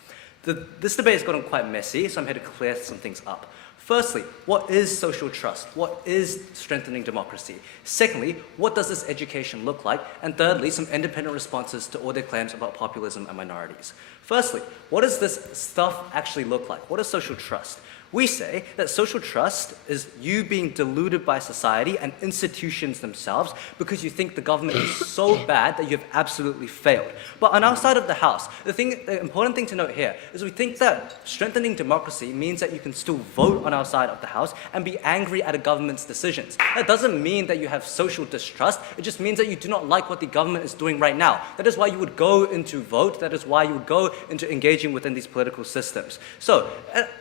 This debate has gotten quite messy, so I'm here to clear some things up. Firstly, what is social trust? What is strengthening democracy? Secondly, what does this education look like? And thirdly, some independent responses to all their claims about populism and minorities. Firstly, what does this stuff actually look like? What is social trust? We say that social trust is you being deluded by society and institutions themselves because you think the government is so bad that you have absolutely failed. But on our side of the house, the important thing to note here is we think that strengthening democracy means that you can still vote on our side of the house and be angry at a government's decisions. That doesn't mean that you have social distrust, it just means that you do not like what the government is doing right now. That is why you would go into vote, that is why you would go into engaging within these political systems. So,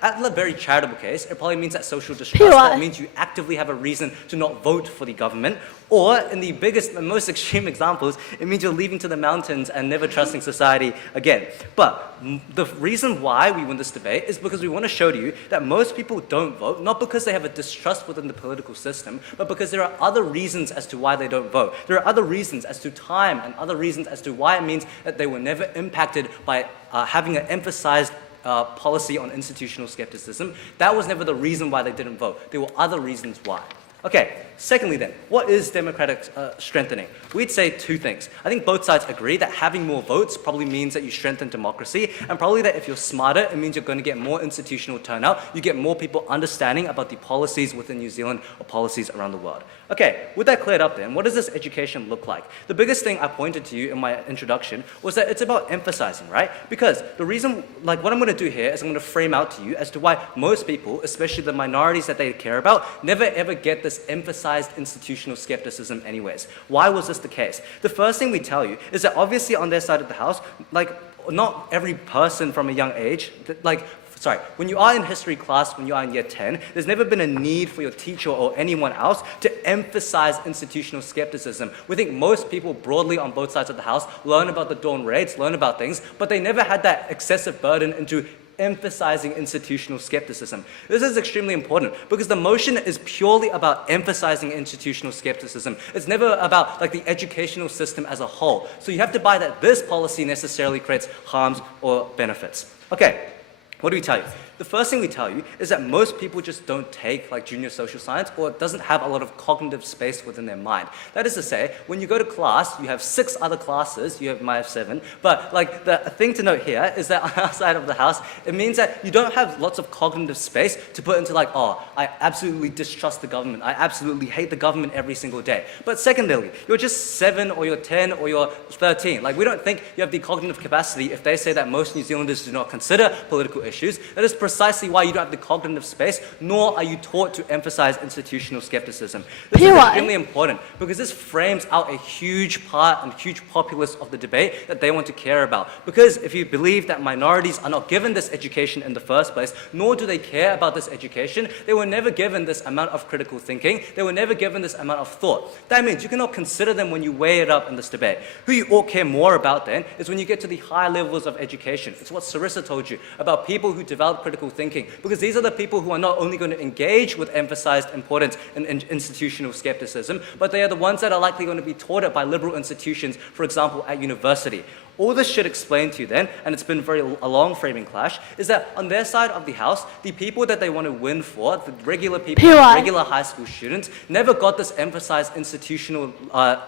at the very charitable case, it probably means that social distrust, that means you actively have a reason to not vote for the government, or in the biggest and most extreme examples, it means you're leaving to the mountains and never trusting society again. But the reason why we win this debate is because we want to show to you that most people don't vote, not because they have a distrust within the political system, but because there are other reasons as to why they don't vote. There are other reasons as to time and other reasons as to why it means that they were never impacted by having an emphasized policy on institutional skepticism. That was never the reason why they didn't vote. There were other reasons why. Okay, secondly then, what is democratic strengthening? We'd say two things. I think both sides agree that having more votes probably means that you strengthen democracy, and probably that if you're smarter, it means you're going to get more institutional turnout, you get more people understanding about the policies within New Zealand or policies around the world. Okay, with that cleared up then, what does this education look like? The biggest thing I pointed to you in my introduction was that it's about emphasizing, right? Because the reason, what I'm going to do here is I'm going to frame out to you as to why most people, especially the minorities that they care about, never ever get this emphasized institutional skepticism anyways. Why was this the case? The first thing we tell you is that obviously on their side of the house, not every person from a young age, when you are in history class, when you are in year 10, there's never been a need for your teacher or anyone else to emphasize institutional skepticism. We think most people broadly on both sides of the house learn about the Dawn raids, learn about things, but they never had that excessive burden into emphasizing institutional skepticism. This is extremely important because the motion is purely about emphasizing institutional skepticism. It's never about the educational system as a whole. So you have to buy that this policy necessarily creates harms or benefits. Okay. What do we tell you? The first thing we tell you is that most people just don't take junior social science, or it doesn't have a lot of cognitive space within their mind. That is to say, when you go to class, you have 6 other classes, you might have 7, but the thing to note here is that on our side of the house, it means that you don't have lots of cognitive space to put into I absolutely distrust the government, I absolutely hate the government every single day. But secondarily, you're just 7 or you're 10 or you're 13. We don't think you have the cognitive capacity if they say that most New Zealanders do not consider political issues. That is precisely why you don't have the cognitive space, nor are you taught to emphasize institutional skepticism. This is PY. extremely important because this frames out a huge part and huge populace of the debate that they want to care about. Because if you believe that minorities are not given this education in the first place, nor do they care about this education, they were never given this amount of critical thinking, they were never given this amount of thought. That means you cannot consider them when you weigh it up in this debate. Who you ought care more about then is when you get to the high levels of education. It's what Sarissa told you about people who develop critical thinking, because these are the people who are not only going to engage with emphasized importance in institutional skepticism, but they are the ones that are likely going to be taught it by liberal institutions, for example, at university. All this should explain to you then, and it's been a long framing clash, is that on their side of the house, the people that they want to win for, the regular people, PY. regular high school students, never got this emphasized institutional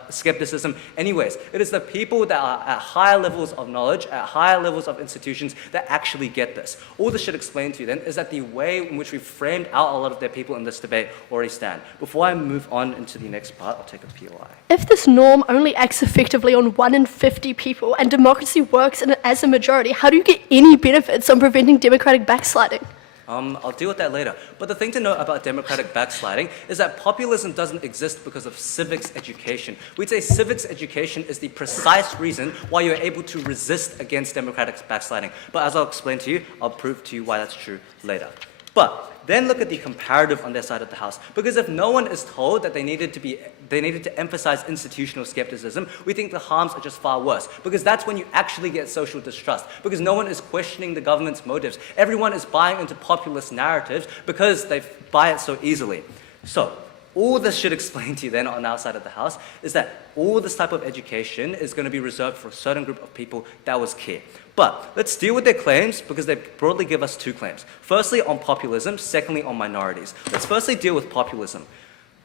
skepticism anyways. It is the people that are at higher levels of knowledge, at higher levels of institutions, that actually get this. All this should explain to you then is that the way in which we've framed out a lot of their people in this debate already stand. Before I move on into the next part, I'll take a POI. If this norm only acts effectively on 1 in 50 people and democracy works as a majority, how do you get any benefits on preventing democratic backsliding? I'll deal with that later. But the thing to note about democratic backsliding is that populism doesn't exist because of civics education. We'd say civics education is the precise reason why you're able to resist against democratic backsliding. But as I'll explain to you, I'll prove to you why that's true later. But then look at the comparative on their side of the house. Because if no one is told that they needed to emphasize institutional skepticism, we think the harms are just far worse. Because that's when you actually get social distrust. Because no one is questioning the government's motives. Everyone is buying into populist narratives because they buy it so easily. So, all this should explain to you then on our side of the house is that all this type of education is going to be reserved for a certain group of people. That was key. But let's deal with their claims because they broadly give us two claims. Firstly on populism, secondly on minorities. Let's firstly deal with populism.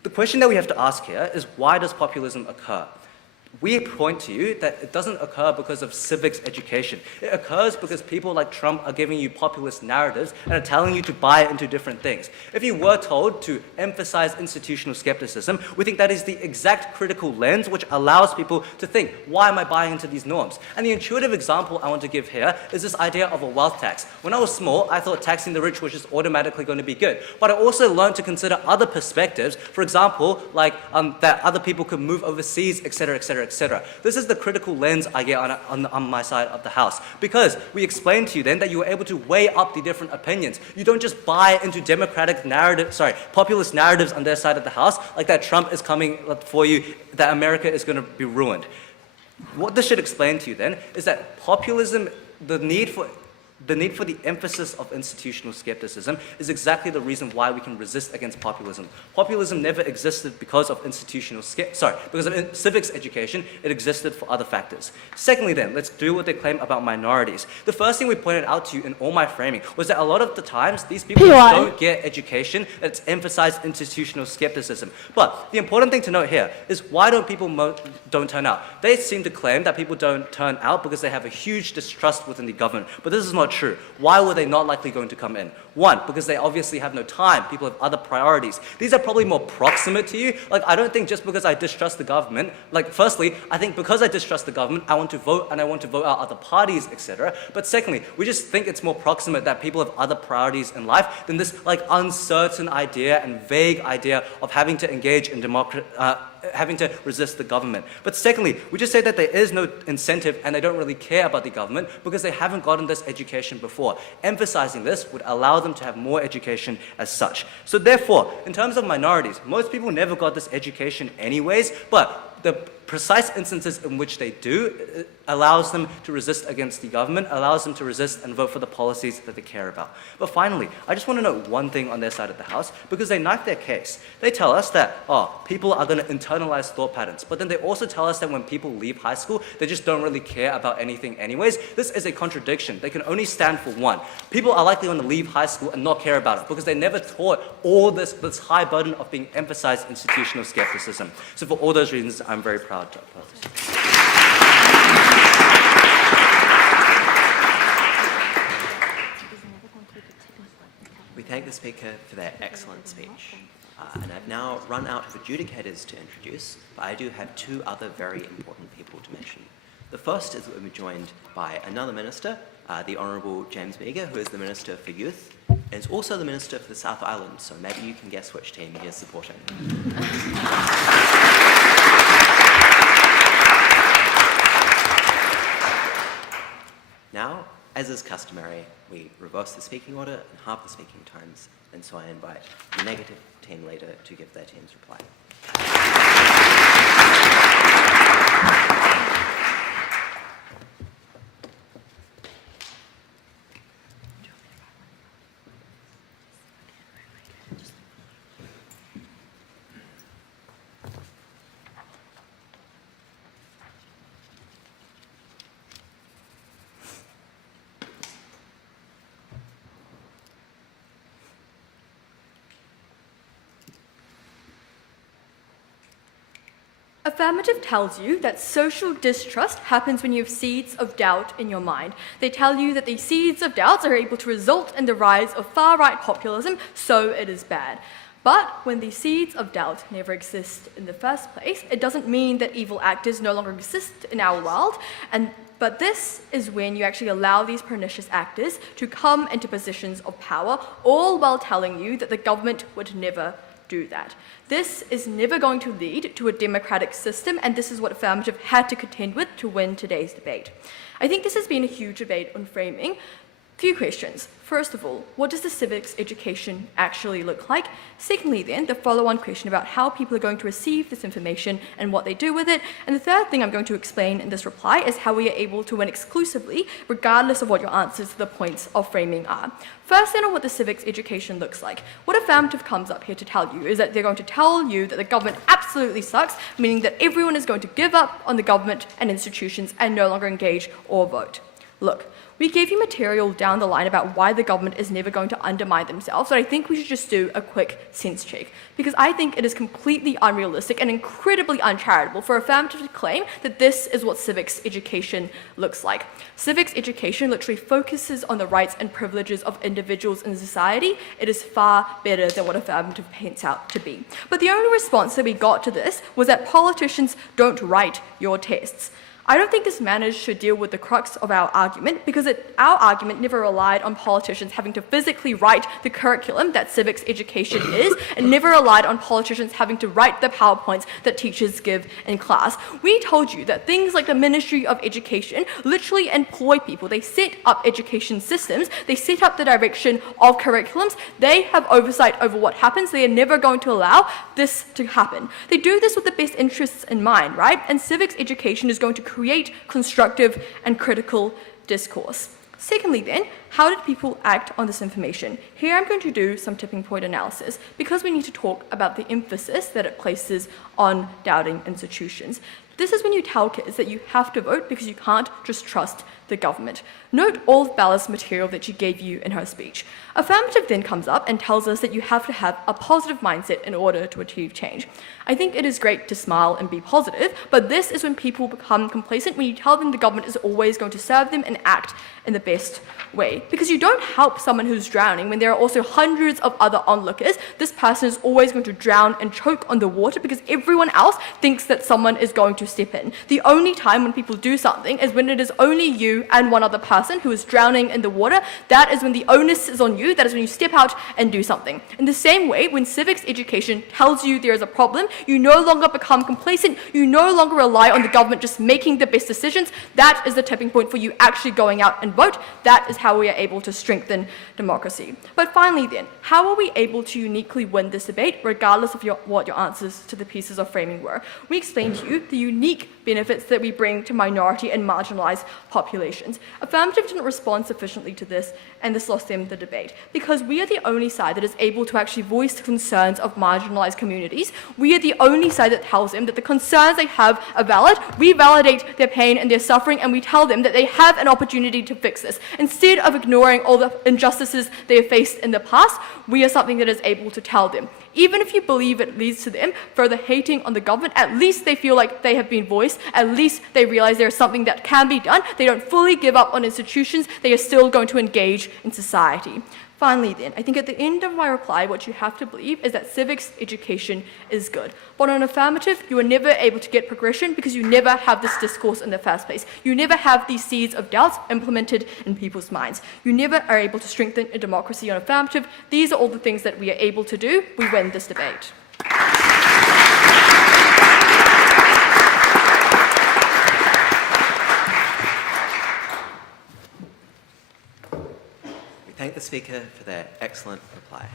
The question that we have to ask here is, why does populism occur? We point to you that it doesn't occur because of civics education. It occurs because people like Trump are giving you populist narratives and are telling you to buy into different things. If you were told to emphasize institutional skepticism, we think that is the exact critical lens which allows people to think, why am I buying into these norms? And the intuitive example I want to give here is this idea of a wealth tax. When I was small, I thought taxing the rich was just automatically going to be good. But I also learned to consider other perspectives, for example, like that other people could move overseas, etc., etc., etc. This is the critical lens I get on my side of the house, because we explained to you then that you were able to weigh up the different opinions. You don't just buy into populist narratives on their side of the house, like that Trump is coming for you, that America is going to be ruined. What this should explain to you then is that populism, the need for the emphasis of institutional skepticism is exactly the reason why we can resist against populism. Populism never existed because of because of civics education. It existed for other factors. Secondly then, let's deal with their claim about minorities. The first thing we pointed out to you in all my framing was that a lot of the times these people don't get education that's emphasized institutional skepticism. But the important thing to note here is, why don't people don't turn out? They seem to claim that people don't turn out because they have a huge distrust within the government. But this is not true. Why were they not likely going to come in? One, because they obviously have no time. People have other priorities. These are probably more proximate to you. Like, I don't think just because I distrust the government, like, firstly, I think because I distrust the government, I want to vote and I want to vote out other parties, etc. But secondly, we just think it's more proximate that people have other priorities in life than this, like, uncertain idea and vague idea of having to engage in having to resist the government. But secondly, we just say that there is no incentive and they don't really care about the government because they haven't gotten this education before. Emphasizing this would allow them to have more education as such. So therefore, in terms of minorities, most people never got this education anyways, but the precise instances in which they do allows them to resist against the government, allows them to resist and vote for the policies that they care about. But finally, I just want to note one thing on their side of the house, because they knife their case. They tell us that, people are going to internalize thought patterns, but then they also tell us that when people leave high school, they just don't really care about anything anyways. This is a contradiction. They can only stand for one. People are likely going to leave high school and not care about it because they never taught all this high burden of being emphasized institutional skepticism. So for all those reasons, I'm very proud to oppose this. We thank the speaker for their excellent speech. And I've now run out of adjudicators to introduce, but I do have two other very important people to mention. The first is that we're joined by another minister the Honourable James Meagher, who is the Minister for Youth, and is also the Minister for the South Island, so maybe you can guess which team he is supporting. Now, as is customary, we reverse the speaking order and halve the speaking times, and so I invite the negative team leader to give their team's reply. Affirmative tells you that social distrust happens when you have seeds of doubt in your mind. They tell you that these seeds of doubts are able to result in the rise of far-right populism, so it is bad. But when these seeds of doubt never exist in the first place, it doesn't mean that evil actors no longer exist in our world, but this is when you actually allow these pernicious actors to come into positions of power, all while telling you that the government would never do that. This is never going to lead to a democratic system, and this is what Affirmative had to contend with to win today's debate. I think this has been a huge debate on framing. Few questions. First of all, what does the civics education actually look like? Secondly, then, the follow-on question about how people are going to receive this information and what they do with it. And the third thing I'm going to explain in this reply is how we are able to win exclusively, regardless of what your answers to the points of framing are. First, then, on what the civics education looks like. What Affirmative comes up here to tell you is that they're going to tell you that the government absolutely sucks, meaning that everyone is going to give up on the government and institutions and no longer engage or vote. Look, we gave you material down the line about why the government is never going to undermine themselves, but I think we should just do a quick sense check, because I think it is completely unrealistic and incredibly uncharitable for Affirmative to claim that this is what civics education looks like. Civics education literally focuses on the rights and privileges of individuals in society. It is far better than what Affirmative paints out to be. But the only response that we got to this was that politicians don't write your tests. I don't think this managed to deal with the crux of our argument, because our argument never relied on politicians having to physically write the curriculum that civics education is, and never relied on politicians having to write the PowerPoints that teachers give in class. We told you that things like the Ministry of Education literally employ people. They set up education systems, they set up the direction of curriculums, they have oversight over what happens, they are never going to allow this to happen. They do this with the best interests in mind, right? And civics education is going to create constructive and critical discourse. Secondly then, how did people act on this information? Here I'm going to do some tipping point analysis, because we need to talk about the emphasis that it places on doubting institutions. This is when you tell kids that you have to vote because you can't just trust the government. Note all of Bella's material that she gave you in her speech. Affirmative then comes up and tells us that you have to have a positive mindset in order to achieve change. I think it is great to smile and be positive, but this is when people become complacent, when you tell them the government is always going to serve them and act in the best way. Because you don't help someone who's drowning when there are also hundreds of other onlookers. This person is always going to drown and choke on the water because everyone else thinks that someone is going to step in. The only time when people do something is when it is only you and one other person who is drowning in the water. That is when the onus is on you. That is when you step out and do something. In the same way, when civics education tells you there is a problem, you no longer become complacent. You no longer rely on the government just making the best decisions. That is the tipping point for you actually going out and vote. That is how we are able to strengthen democracy. But finally then, how are we able to uniquely win this debate regardless of what your answers to the pieces of framing were? We explained to you the unique benefits that we bring to minority and marginalized populations. Affirmative didn't respond sufficiently to this, and this lost them the debate, because we are the only side that is able to actually voice the concerns of marginalized communities. We are the only side that tells them that the concerns they have are valid. We validate their pain and their suffering, and we tell them that they have an opportunity to fix this. Instead of ignoring all the injustices they have faced in the past, we are something that is able to tell them. Even if you believe it leads to them further hating on the government, at least they feel like they have have been voiced, at least they realize there's something that can be done. They don't fully give up on institutions. They are still going to engage in society. Finally then, I think at the end of my reply, what you have to believe is that civics education is good. But on affirmative, you are never able to get progression because you never have this discourse in the first place. You never have these seeds of doubts implemented in people's minds. You never are able to strengthen a democracy on affirmative. These are all the things that we are able to do. We win this debate. Thank the speaker for their excellent reply.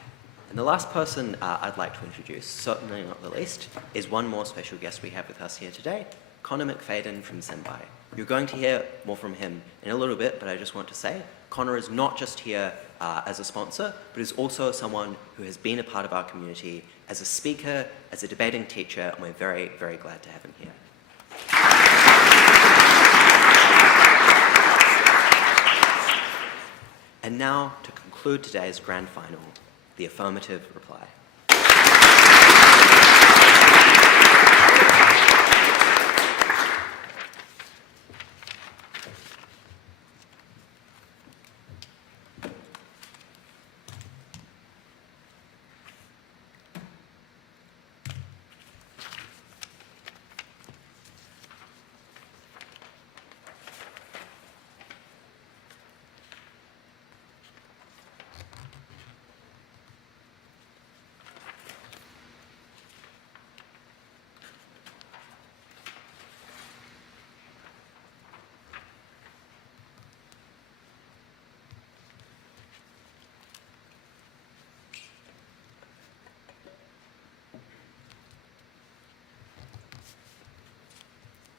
And the last person I'd like to introduce, certainly not the least, is one more special guest we have with us here today, Connor McFadden from Symbai. You're going to hear more from him in a little bit, but I just want to say, Connor is not just here as a sponsor, but is also someone who has been a part of our community as a speaker, as a debating teacher, and we're very, very glad to have him here. And now, to conclude today's grand final, the affirmative reply.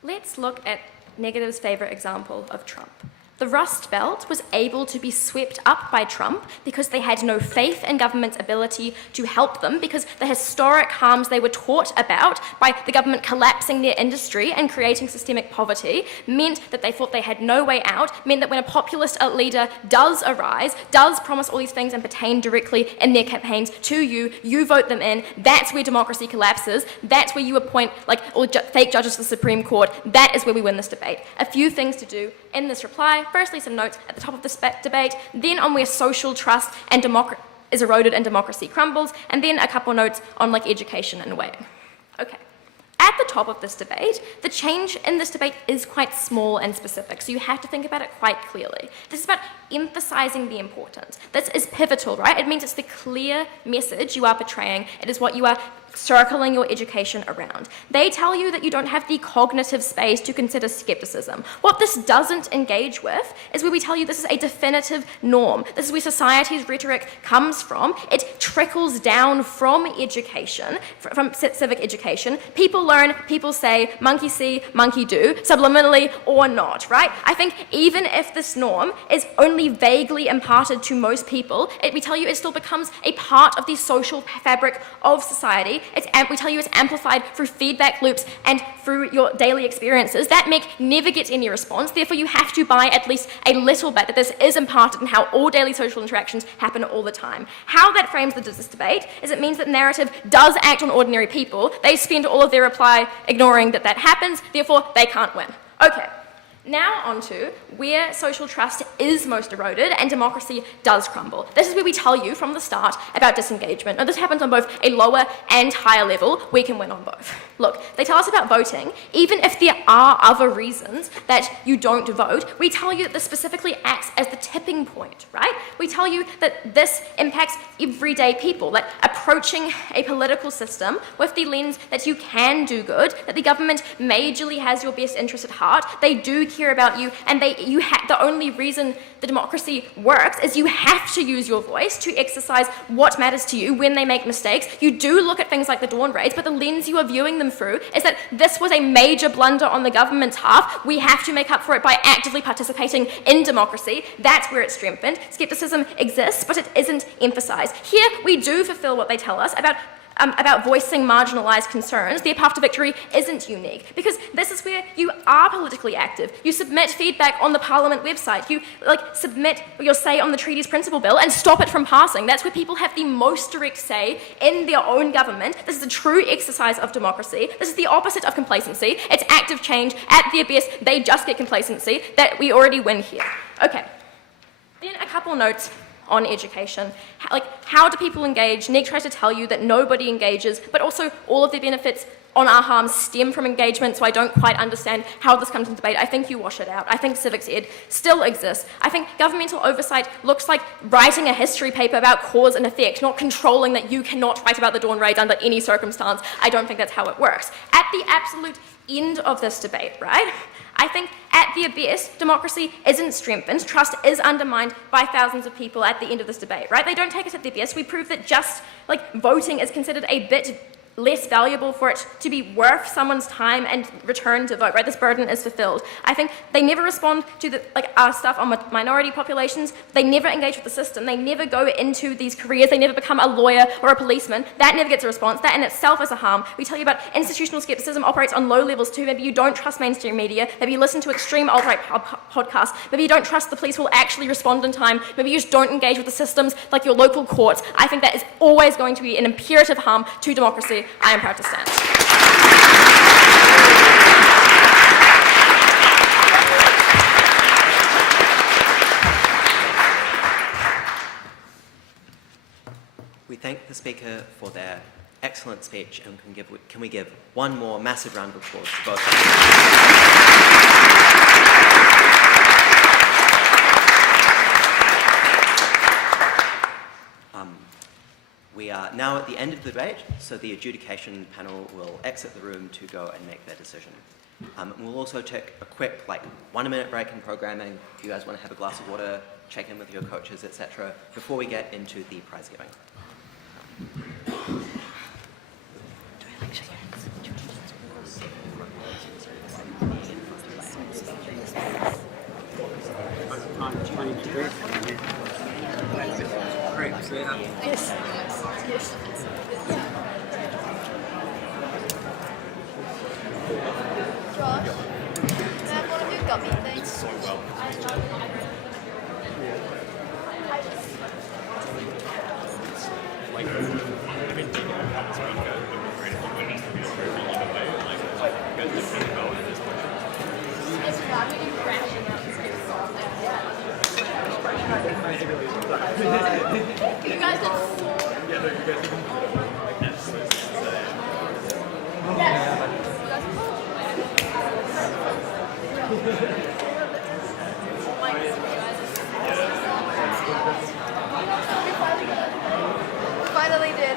Let's look at Negative's favourite example of Trump. The Rust Belt was able to be swept up by Trump because they had no faith in government's ability to help them, because the historic harms they were taught about by the government collapsing their industry and creating systemic poverty meant that they thought they had no way out, meant that when a populist leader does arise, does promise all these things and pertain directly in their campaigns to you, you vote them in. That's where democracy collapses. That's where you appoint fake judges to the Supreme Court. That is where we win this debate. A few things to do in this reply. Firstly, some notes at the top of this debate, then on where social trust and is eroded and democracy crumbles, and then a couple notes on education and weighing. Okay. At the top of this debate, the change in this debate is quite small and specific, so you have to think about it quite clearly. This is about emphasizing the importance. This is pivotal, right? It means it's the clear message you are portraying. It is what you are circling your education around. They tell you that you don't have the cognitive space to consider skepticism. What this doesn't engage with is where we tell you this is a definitive norm. This is where society's rhetoric comes from. It trickles down from education, from civic education. People learn, people say, monkey see, monkey do, subliminally or not, right? I think even if this norm is only vaguely imparted to most people, we tell you it still becomes a part of the social fabric of society. We tell you it's amplified through feedback loops and through your daily experiences. That never gets any response. Therefore, you have to buy at least a little bit that this is imparted in how all daily social interactions happen all the time. How that frames this debate is it means that narrative does act on ordinary people. They spend all of their reply ignoring that happens. Therefore, they can't win. Okay. Now on to where social trust is most eroded and democracy does crumble. This is where we tell you from the start about disengagement. Now this happens on both a lower and higher level. We can win on both. Look, they tell us about voting. Even if there are other reasons that you don't vote, we tell you that this specifically acts as the tipping point, right? We tell you that this impacts everyday people, that approaching a political system with the lens that you can do good, that the government majorly has your best interest at heart, they do care about you, and the only reason the democracy works is you have to use your voice to exercise what matters to you when they make mistakes. You do look at things like the dawn raids, but the lens you are viewing them through is that this was a major blunder on the government's half. We have to make up for it by actively participating in democracy. That's where it's strengthened. Skepticism exists, but it isn't emphasized. Here, we do fulfill what they tell us about about voicing marginalised concerns, their path to victory isn't unique, because this is where you are politically active. You submit feedback on the Parliament website. You submit your say on the treaty's principal bill and stop it from passing. That's where people have the most direct say in their own government. This is a true exercise of democracy. This is the opposite of complacency. It's active change. At their best, they just get complacency. That we already win here. Okay. Then a couple notes on education. How do people engage? Nick tries to tell you that nobody engages, but also all of their benefits on our harms stem from engagement, so I don't quite understand how this comes into debate. I think you wash it out. I think civics ed still exists. I think governmental oversight looks like writing a history paper about cause and effect, not controlling that you cannot write about the Dawn Raids under any circumstance. I don't think that's how it works. At the absolute end of this debate, right, I think at their best, democracy isn't strengthened, trust is undermined by thousands of people at the end of this debate, right? They don't take it at their best. We prove that just voting is considered a bit less valuable for it to be worth someone's time and return to vote, right? This burden is fulfilled. I think they never respond to our stuff on minority populations. They never engage with the system. They never go into these careers. They never become a lawyer or a policeman. That never gets a response. That in itself is a harm. We tell you about institutional skepticism operates on low levels too. Maybe you don't trust mainstream media. Maybe you listen to extreme alt-right podcasts. Maybe you don't trust the police will actually respond in time. Maybe you just don't engage with the systems like your local courts. I think that is always going to be an imperative harm to democracy. I am proud to stand. We thank the speaker for their excellent speech, and can we give one more massive round of applause to both of them. We are now at the end of the debate, so the adjudication panel will exit the room to go and make their decision. We'll also take a quick, 1 minute break in programming. If you guys want to have a glass of water, check in with your coaches, etc., before we get into the prize giving. Yes. Yes. Josh, can I have one of your gummy things? So well. You guys did so. Finally did.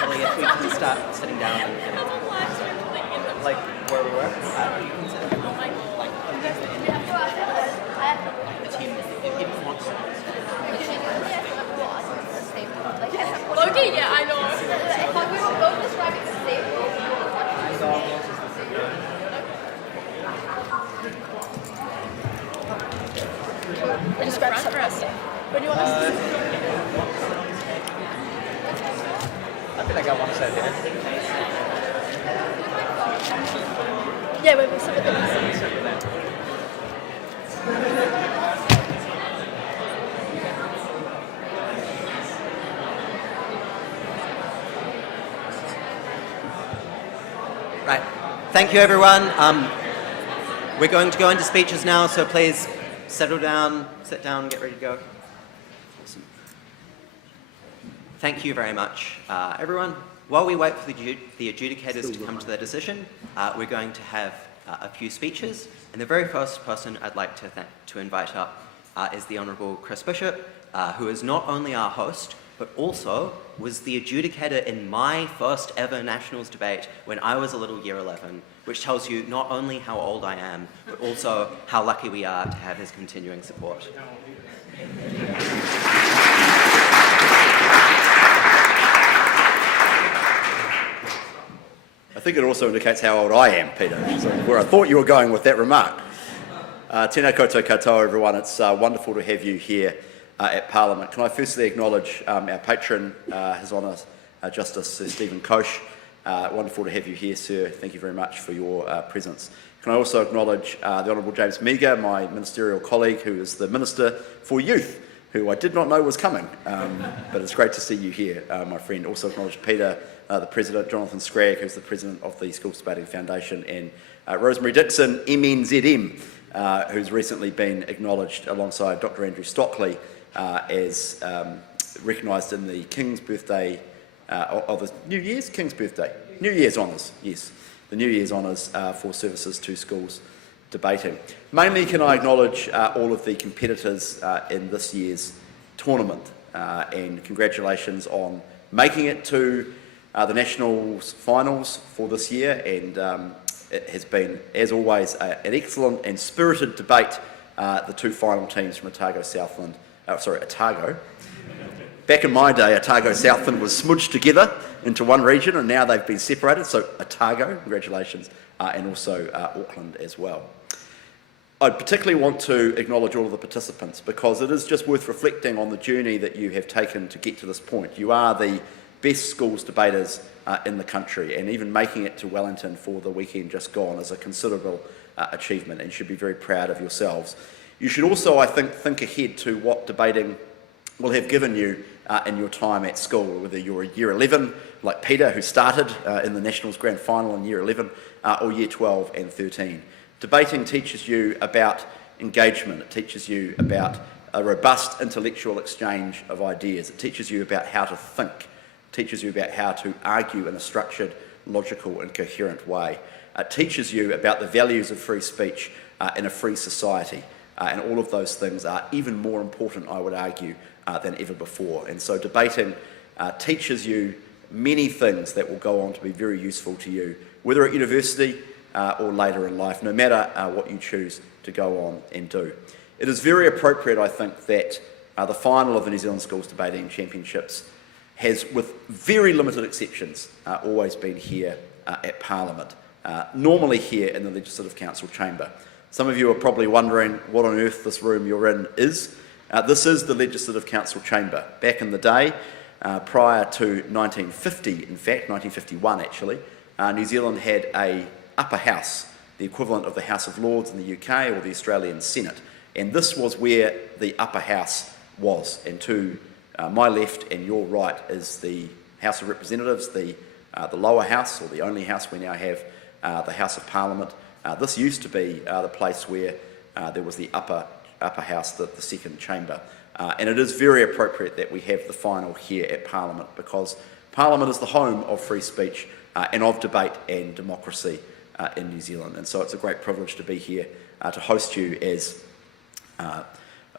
Ellie, if we can start sitting down and where we were, you can sit. The team, if wants to. Loki, yeah, I know. If we were both describing the same We just grab some rest. What do you want us to do? I feel like I want to say there. Yeah, we'll sit with them. Right. Thank you, everyone. We're going to go into speeches now, so please settle down, sit down, get ready to go. Awesome. Thank you very much, everyone. While we wait for the adjudicators to come to their decision, we're going to have a few speeches. And the very first person I'd like to invite up is the Honourable Chris Bishop, who is not only our host, but also was the adjudicator in my first ever Nationals debate when I was a little year 11, which tells you not only how old I am, but also how lucky we are to have his continuing support. I think it also indicates how old I am, Peter, so where I thought you were going with that remark. Tēnā koutou katoa, everyone. It's wonderful to have you here at Parliament. Can I firstly acknowledge our patron, His Honour Justice Sir Stephen Koch. Wonderful to have you here, sir. Thank you very much for your presence. Can I also acknowledge the Honourable James Meagher, my ministerial colleague, who is the Minister for Youth, who I did not know was coming, but it's great to see you here, my friend. Also acknowledge Peter, the President, Jonathan Scragg, who's the President of the Schools Debating Foundation, and Rosemary Dixon, MNZM, who's recently been acknowledged alongside Dr Andrew Stockley as recognised in the King's Birthday, of the New Year's? King's Birthday? New Year's Honours, yes. The New Year's Honours for services to schools debating. Mainly can I acknowledge all of the competitors in this year's tournament, and congratulations on making it to the Nationals finals for this year, and it has been, as always, an excellent and spirited debate. The two final teams from Otago, Otago. Back in my day, Otago, Southland was smudged together into one region, and now they've been separated, so Otago, congratulations, and also Auckland as well. I particularly want to acknowledge all of the participants, because it is just worth reflecting on the journey that you have taken to get to this point. You are the best schools debaters in the country, and even making it to Wellington for the weekend just gone is a considerable achievement, and should be very proud of yourselves. You should also, I think ahead to what debating will have given you in your time at school, whether you're a Year 11, like Peter, who started in the Nationals Grand Final in Year 11, or Year 12 and 13. Debating teaches you about engagement. It teaches you about a robust intellectual exchange of ideas. It teaches you about how to think. It teaches you about how to argue in a structured, logical and coherent way. It teaches you about the values of free speech in a free society. And all of those things are even more important, I would argue, than ever before. And so debating teaches you many things that will go on to be very useful to you, whether at university or later in life, no matter what you choose to go on and do. It is very appropriate, I think, that the final of the New Zealand Schools Debating Championships has, with very limited exceptions, always been here at Parliament, normally here in the Legislative Council chamber. Some of you are probably wondering what on earth this room you're in is. This is the Legislative Council chamber. Back in the day, prior to 1950, in fact, 1951 actually, New Zealand had a upper house, the equivalent of the House of Lords in the UK or the Australian Senate. And this was where the upper house was. And to my left and your right is the House of Representatives, the lower house, or the only house we now have, the House of Parliament. This used to be the place where there was the upper house, the second chamber. And it is very appropriate that we have the final here at Parliament, because Parliament is the home of free speech and of debate and democracy in New Zealand. And so it's a great privilege to be here to host you as a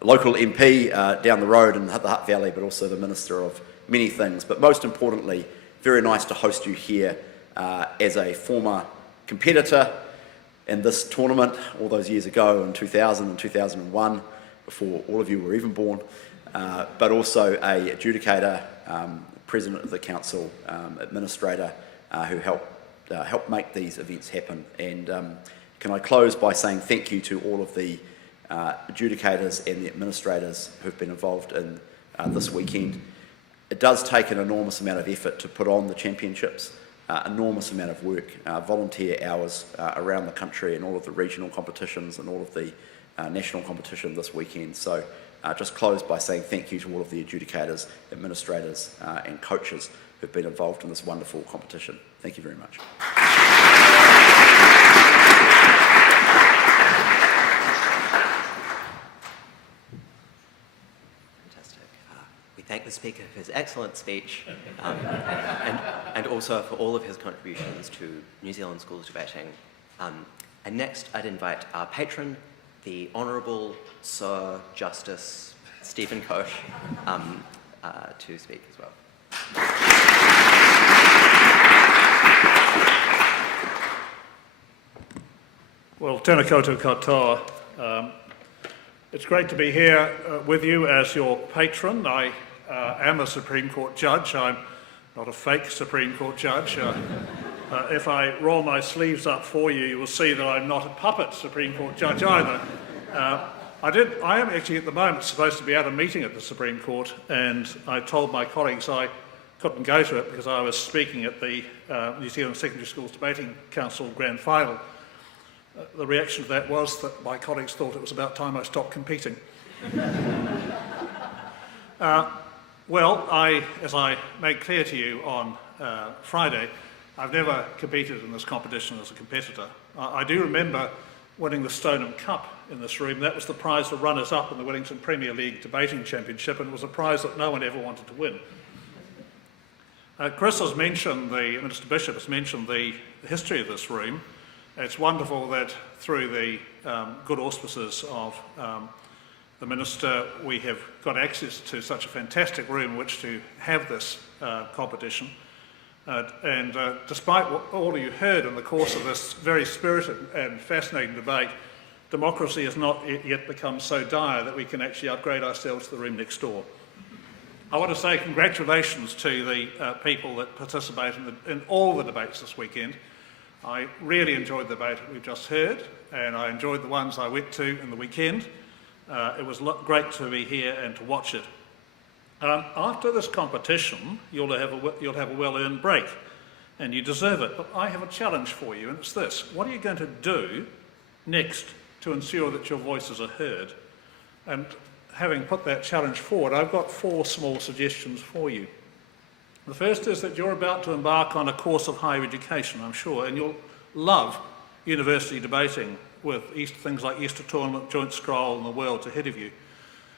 local MP down the road in the Hutt Valley, but also the Minister of many things. But most importantly, very nice to host you here as a former competitor in this tournament all those years ago in 2000 and 2001, before all of you were even born, but also a adjudicator, president of the council, administrator, who helped make these events happen. And can I close by saying thank you to all of the adjudicators and the administrators who've been involved in this weekend. It does take an enormous amount of effort to put on the championships. Enormous amount of work, volunteer hours around the country, and all of the regional competitions and all of the national competition this weekend. So just close by saying thank you to all of the adjudicators, administrators and coaches who've been involved in this wonderful competition. Thank you very much. We thank the Speaker for his excellent speech and also for all of his contributions to New Zealand schools debating. And next, I'd invite our patron, the Honourable Sir Justice Stephen Koch, to speak as well. Well, tēnā koutou katoa. It's great to be here with you as your patron. I am a Supreme Court judge. I'm not a fake Supreme Court judge. If I roll my sleeves up for you, you will see that I'm not a puppet Supreme Court judge either. I am actually at the moment supposed to be at a meeting at the Supreme Court, and I told my colleagues I couldn't go to it because I was speaking at the New Zealand Secondary Schools Debating Council Grand Final. The reaction to that was that my colleagues thought it was about time I stopped competing. As I made clear to you on Friday, I've never competed in this competition as a competitor. I do remember winning the Stoneham Cup in this room. That was the prize for runners-up in the Wellington Premier League Debating Championship, and it was a prize that no one ever wanted to win. Chris has mentioned, Minister Bishop has mentioned the history of this room. It's wonderful that through the good auspices of the Minister, we have got access to such a fantastic room in which to have this competition. Despite what all of you heard in the course of this very spirited and fascinating debate, democracy has not yet become so dire that we can actually upgrade ourselves to the room next door. I want to say congratulations to the people that participated in all the debates this weekend. I really enjoyed the debate that we've just heard, and I enjoyed the ones I went to in the weekend. It was great to be here and to watch it. After this competition, you'll have a well-earned break, and you deserve it. But I have a challenge for you, and it's this. What are you going to do next to ensure that your voices are heard? And having put that challenge forward, I've got 4 small suggestions for you. The first is that you're about to embark on a course of higher education, I'm sure, and you'll love university debating with things like Easter Tournament, Joint Scroll and the World's ahead of you.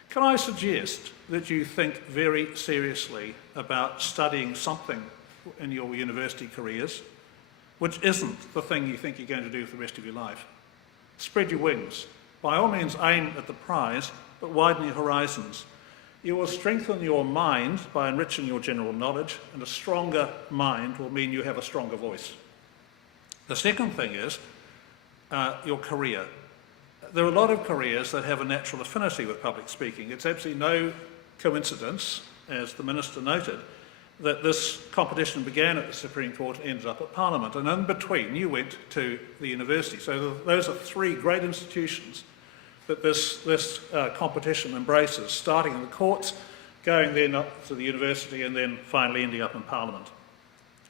Can I suggest that you think very seriously about studying something in your university careers which isn't the thing you think you're going to do for the rest of your life? Spread your wings. By all means, aim at the prize, but widen your horizons. You will strengthen your mind by enriching your general knowledge, and a stronger mind will mean you have a stronger voice. The second thing is your career. There are a lot of careers that have a natural affinity with public speaking. It's absolutely no coincidence, as the Minister noted, that this competition began at the Supreme Court and ended up at Parliament, and in between you went to the university. So those are 3 great institutions that this competition embraces, starting in the courts, going then up to the university, and then finally ending up in Parliament.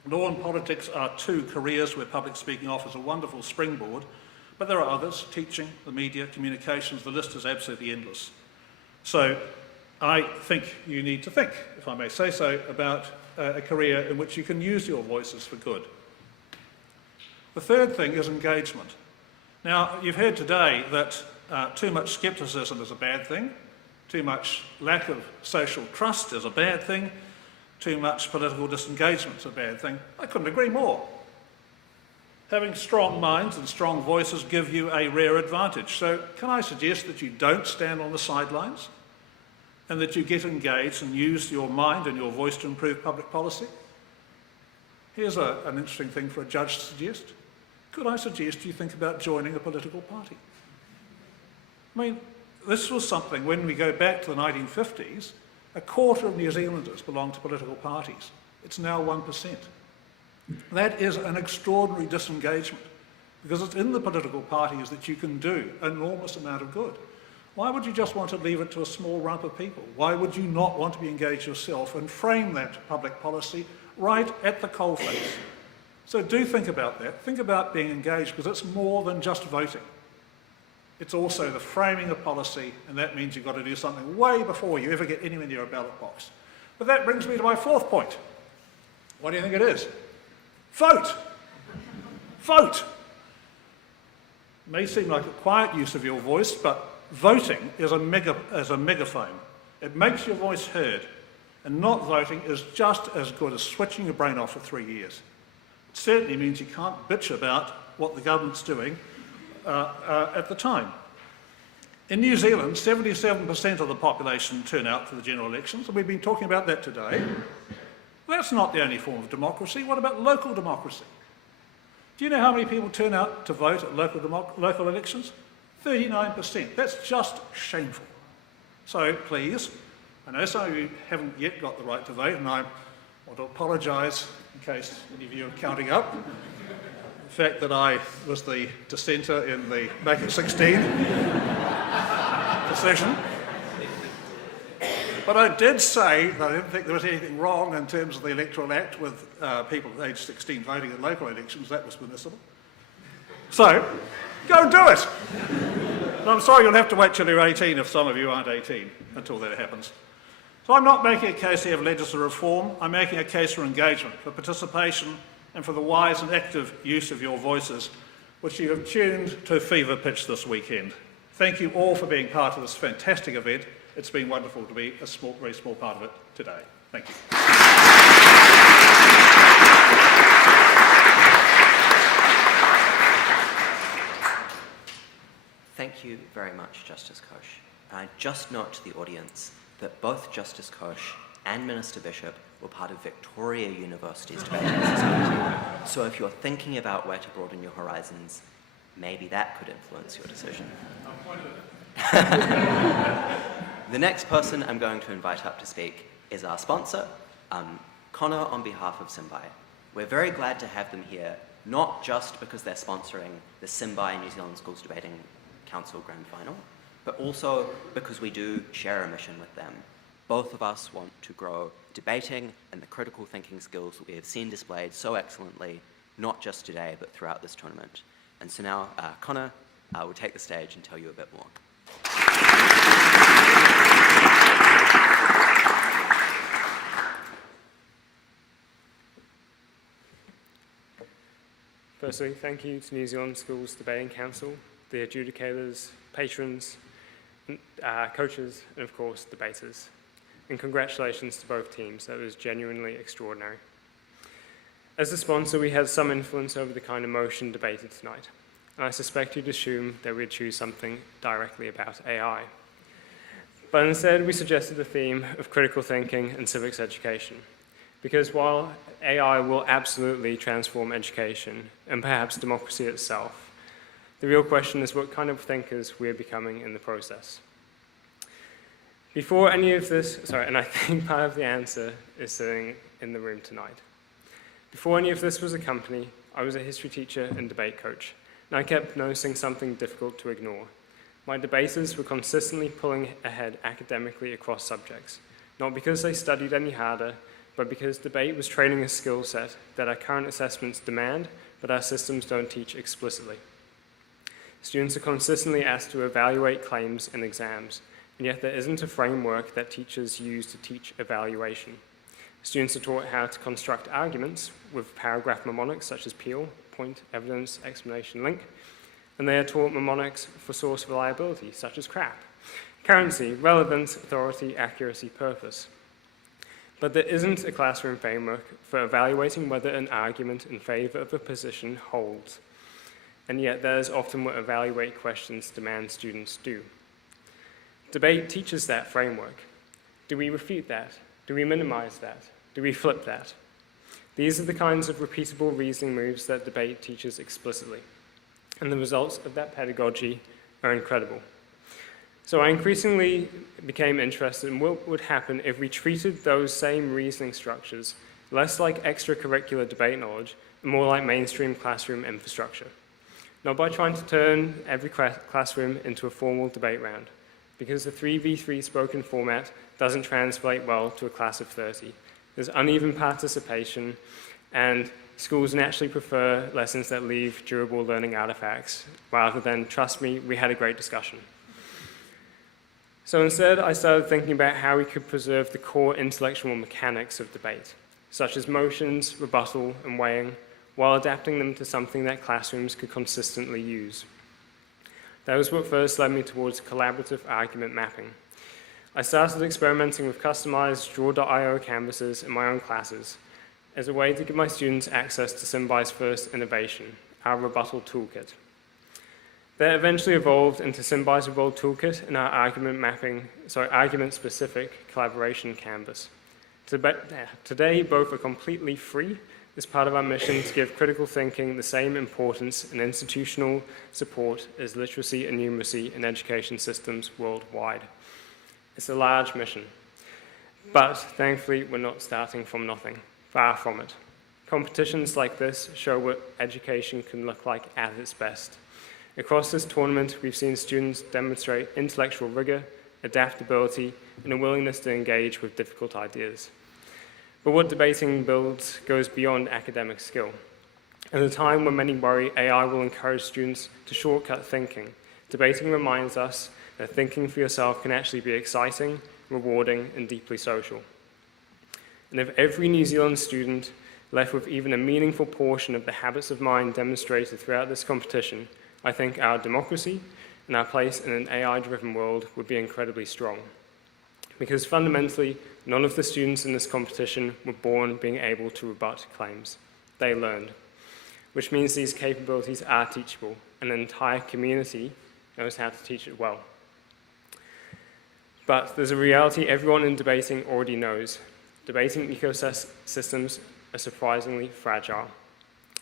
Law and politics are 2 careers where public speaking offers a wonderful springboard, but there are others: teaching, the media, communications. The list is absolutely endless. So I think you need to think, if I may say so, about a career in which you can use your voices for good. The third thing is engagement. Now, you've heard today that too much scepticism is a bad thing, too much lack of social trust is a bad thing, too much political disengagement is a bad thing. I couldn't agree more. Having strong minds and strong voices give you a rare advantage. So can I suggest that you don't stand on the sidelines and that you get engaged and use your mind and your voice to improve public policy? Here's an interesting thing for a judge to suggest. Could I suggest you think about joining a political party? I mean, this was something, when we go back to the 1950s, 1/4 of New Zealanders belonged to political parties. It's now 1%. That is an extraordinary disengagement, because it's in the political parties that you can do an enormous amount of good. Why would you just want to leave it to a small rump of people? Why would you not want to be engaged yourself and frame that public policy right at the coalface? So do think about that. Think about being engaged, because it's more than just voting. It's also the framing of policy, and that means you've got to do something way before you ever get anywhere near a ballot box. But that brings me to my 4th point. What do you think it is? Vote! Vote! It may seem like a quiet use of your voice, but voting is a megaphone. It makes your voice heard, and not voting is just as good as switching your brain off for 3 years. It certainly means you can't bitch about what the government's doing at the time. In New Zealand, 77% of the population turn out for the general elections, and we've been talking about that today. That's not the only form of democracy. What about local democracy? Do you know how many people turn out to vote at local elections? 39%. That's just shameful. So please, I know some of you haven't yet got the right to vote, and I want to apologise in case any of you are counting up. The fact that I was the dissenter in the Make It 16 decision. But I did say that I didn't think there was anything wrong in terms of the Electoral Act with people aged 16 voting at local elections. That was permissible. So, go and do it. And I'm sorry you'll have to wait till you're 18 if some of you aren't 18 until that happens. So I'm not making a case here of legislative reform. I'm making a case for engagement, for participation, and for the wise and active use of your voices, which you have tuned to fever pitch this weekend. Thank you all for being part of this fantastic event. It's been wonderful to be a very small part of it today. Thank you. Thank you very much, Justice Koch. I just note to the audience that both Justice Koch and Minister Bishop were part of Victoria University's debating society. So if you're thinking about where to broaden your horizons, maybe that could influence your decision. The next person I'm going to invite up to speak is our sponsor, Connor on behalf of Symbai. We're very glad to have them here, not just because they're sponsoring the Symbai New Zealand Schools Debating Council Grand Final, but also because we do share a mission with them. Both of us want to grow debating and the critical thinking skills that we have seen displayed so excellently, not just today, but throughout this tournament. And so now, Connor will take the stage and tell you a bit more. Firstly, thank you to New Zealand Schools Debating Council, the adjudicators, patrons, coaches, and of course, debaters. And congratulations to both teams. That was genuinely extraordinary. As a sponsor, we had some influence over the kind of motion debated tonight. And I suspect you'd assume that we'd choose something directly about AI. But instead, we suggested the theme of critical thinking and civics education. Because while AI will absolutely transform education, and perhaps democracy itself, the real question is what kind of thinkers we're becoming in the process. Before any of this, and I think part of the answer is sitting in the room tonight. Before any of this was a company, I was a history teacher and debate coach, and I kept noticing something difficult to ignore. My debaters were consistently pulling ahead academically across subjects, not because they studied any harder, but because debate was training a skill set that our current assessments demand, but our systems don't teach explicitly. Students are consistently asked to evaluate claims in exams, and yet there isn't a framework that teachers use to teach evaluation. Students are taught how to construct arguments with paragraph mnemonics such as PEAL, point, evidence, explanation, link, and they are taught mnemonics for source reliability such as CRAP, currency, relevance, authority, accuracy, purpose. But there isn't a classroom framework for evaluating whether an argument in favor of a position holds, and yet that is often what evaluate questions demand students do. Debate teaches that framework. Do we refute that? Do we minimize that? Do we flip that? These are the kinds of repeatable reasoning moves that debate teaches explicitly, and the results of that pedagogy are incredible. So I increasingly became interested in what would happen if we treated those same reasoning structures less like extracurricular debate knowledge and more like mainstream classroom infrastructure. Not by trying to turn every classroom into a formal debate round, because the 3v3 spoken format doesn't translate well to a class of 30. There's uneven participation, and schools naturally prefer lessons that leave durable learning artifacts, rather than, trust me, we had a great discussion. So instead, I started thinking about how we could preserve the core intellectual mechanics of debate, such as motions, rebuttal, and weighing, while adapting them to something that classrooms could consistently use. That was what first led me towards collaborative argument mapping. I started experimenting with customized Draw.io canvases in my own classes as a way to give my students access to Symbai's first innovation, our rebuttal toolkit. That eventually evolved into Symbai's Rebuttal Toolkit and our argument-specific collaboration canvas. Today, both are completely free as part of our mission to give critical thinking the same importance and institutional support as literacy and numeracy in education systems worldwide. It's a large mission, but thankfully we're not starting from nothing, far from it. Competitions like this show what education can look like at its best. Across this tournament, we've seen students demonstrate intellectual rigor, adaptability, and a willingness to engage with difficult ideas. But what debating builds goes beyond academic skill. At a time when many worry AI will encourage students to shortcut thinking, debating reminds us that thinking for yourself can actually be exciting, rewarding, and deeply social. And if every New Zealand student left with even a meaningful portion of the habits of mind demonstrated throughout this competition, I think our democracy and our place in an AI-driven world would be incredibly strong. Because fundamentally, none of the students in this competition were born being able to rebut claims. They learned, which means these capabilities are teachable, and an entire community knows how to teach it well. But there's a reality everyone in debating already knows. Debating ecosystems are surprisingly fragile.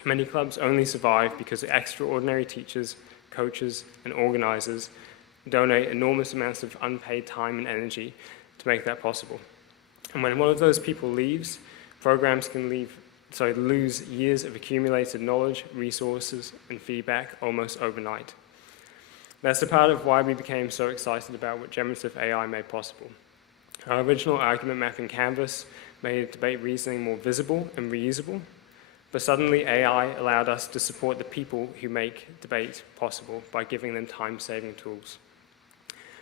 Many clubs only survive because extraordinary teachers, coaches, and organizers donate enormous amounts of unpaid time and energy to make that possible. And when one of those people leaves, programs can lose years of accumulated knowledge, resources, and feedback almost overnight. That's a part of why we became so excited about what generative AI made possible. Our original argument mapping canvas made debate reasoning more visible and reusable, but suddenly AI allowed us to support the people who make debate possible by giving them time-saving tools.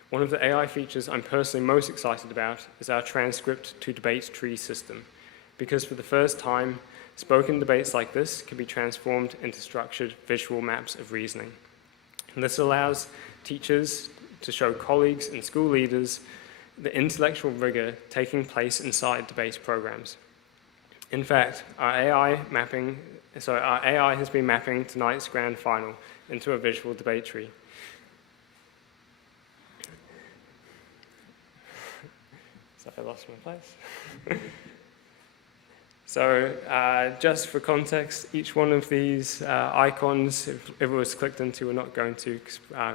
One of the AI features I'm personally most excited about is our transcript to debate tree system, because for the first time, spoken debates like this can be transformed into structured visual maps of reasoning. And this allows teachers to show colleagues and school leaders the intellectual rigor taking place inside debate programs. In fact, our AI has been mapping tonight's grand final into a visual debate tree. So I lost my place. So just for context, each one of these icons, if it was clicked into, we're not going to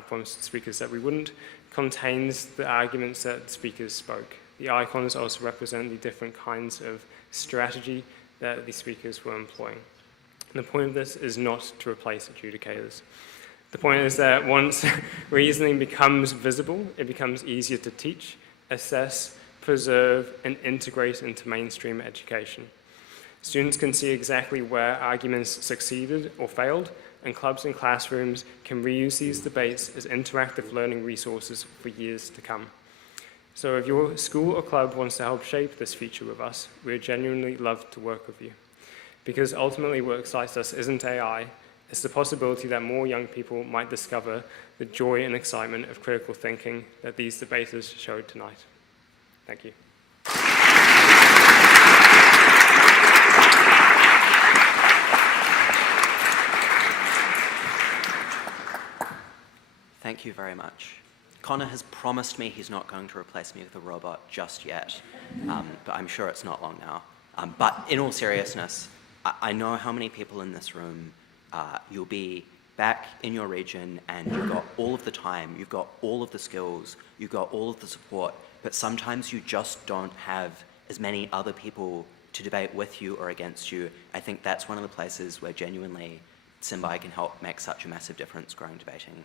promise the speakers that we wouldn't, contains the arguments that speakers spoke. The icons also represent the different kinds of strategy that the speakers were employing. And the point of this is not to replace adjudicators. The point is that once reasoning becomes visible, it becomes easier to teach, assess, preserve, and integrate into mainstream education. Students can see exactly where arguments succeeded or failed, and clubs and classrooms can reuse these debates as interactive learning resources for years to come. So if your school or club wants to help shape this feature with us, we would genuinely love to work with you. Because ultimately what excites us isn't AI, it's the possibility that more young people might discover the joy and excitement of critical thinking that these debaters showed tonight. Thank you. Thank you very much. Connor has promised me he's not going to replace me with a robot just yet, but I'm sure it's not long now. But in all seriousness, I know how many people in this room, you'll be back in your region and you've got all of the time, you've got all of the skills, you've got all of the support, but sometimes you just don't have as many other people to debate with you or against you. I think that's one of the places where genuinely Symbai can help make such a massive difference growing debating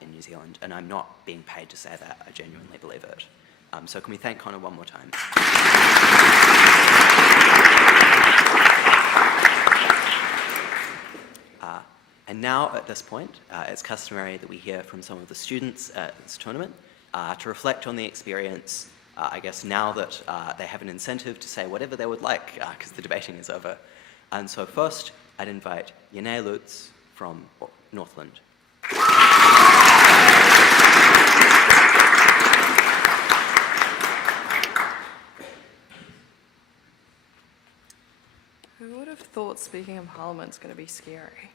in New Zealand, and I'm not being paid to say that, I genuinely believe it. So can we thank Connor one more time? And now at this point, it's customary that we hear from some of the students at this tournament to reflect on the experience, I guess now that they have an incentive to say whatever they would like because the debating is over. And so first, I'd invite Yane Lutz from Northland. Who would have thought speaking in Parliament's going to be scary?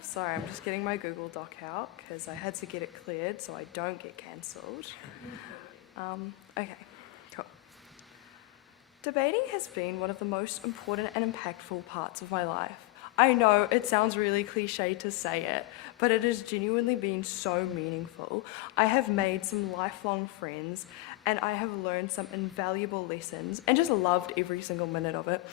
Sorry, I'm just getting my Google Doc out because I had to get it cleared so I don't get cancelled. Okay, cool. Debating has been one of the most important and impactful parts of my life. I know it sounds really cliche to say it, but it has genuinely been so meaningful. I have made some lifelong friends and I have learned some invaluable lessons and just loved every single minute of it.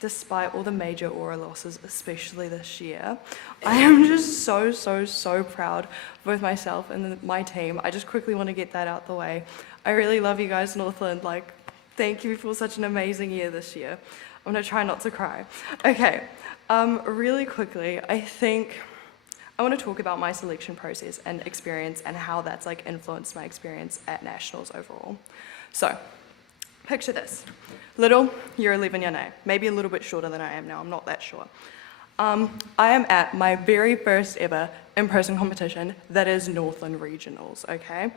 despite all the major aura losses, especially this year, I am just so proud of both myself and my team. I just quickly want to get that out the way. I really love you guys, Northland. Like, thank you for such an amazing year this year. I'm gonna try not to cry. Okay, really quickly, I think I want to talk about my selection process and experience and how that's like influenced my experience at Nationals overall. So, picture this. Little, you're 11 year old, maybe a little bit shorter than I am now, I'm not that sure. I am at my very first ever in-person competition that is Northland Regionals, okay?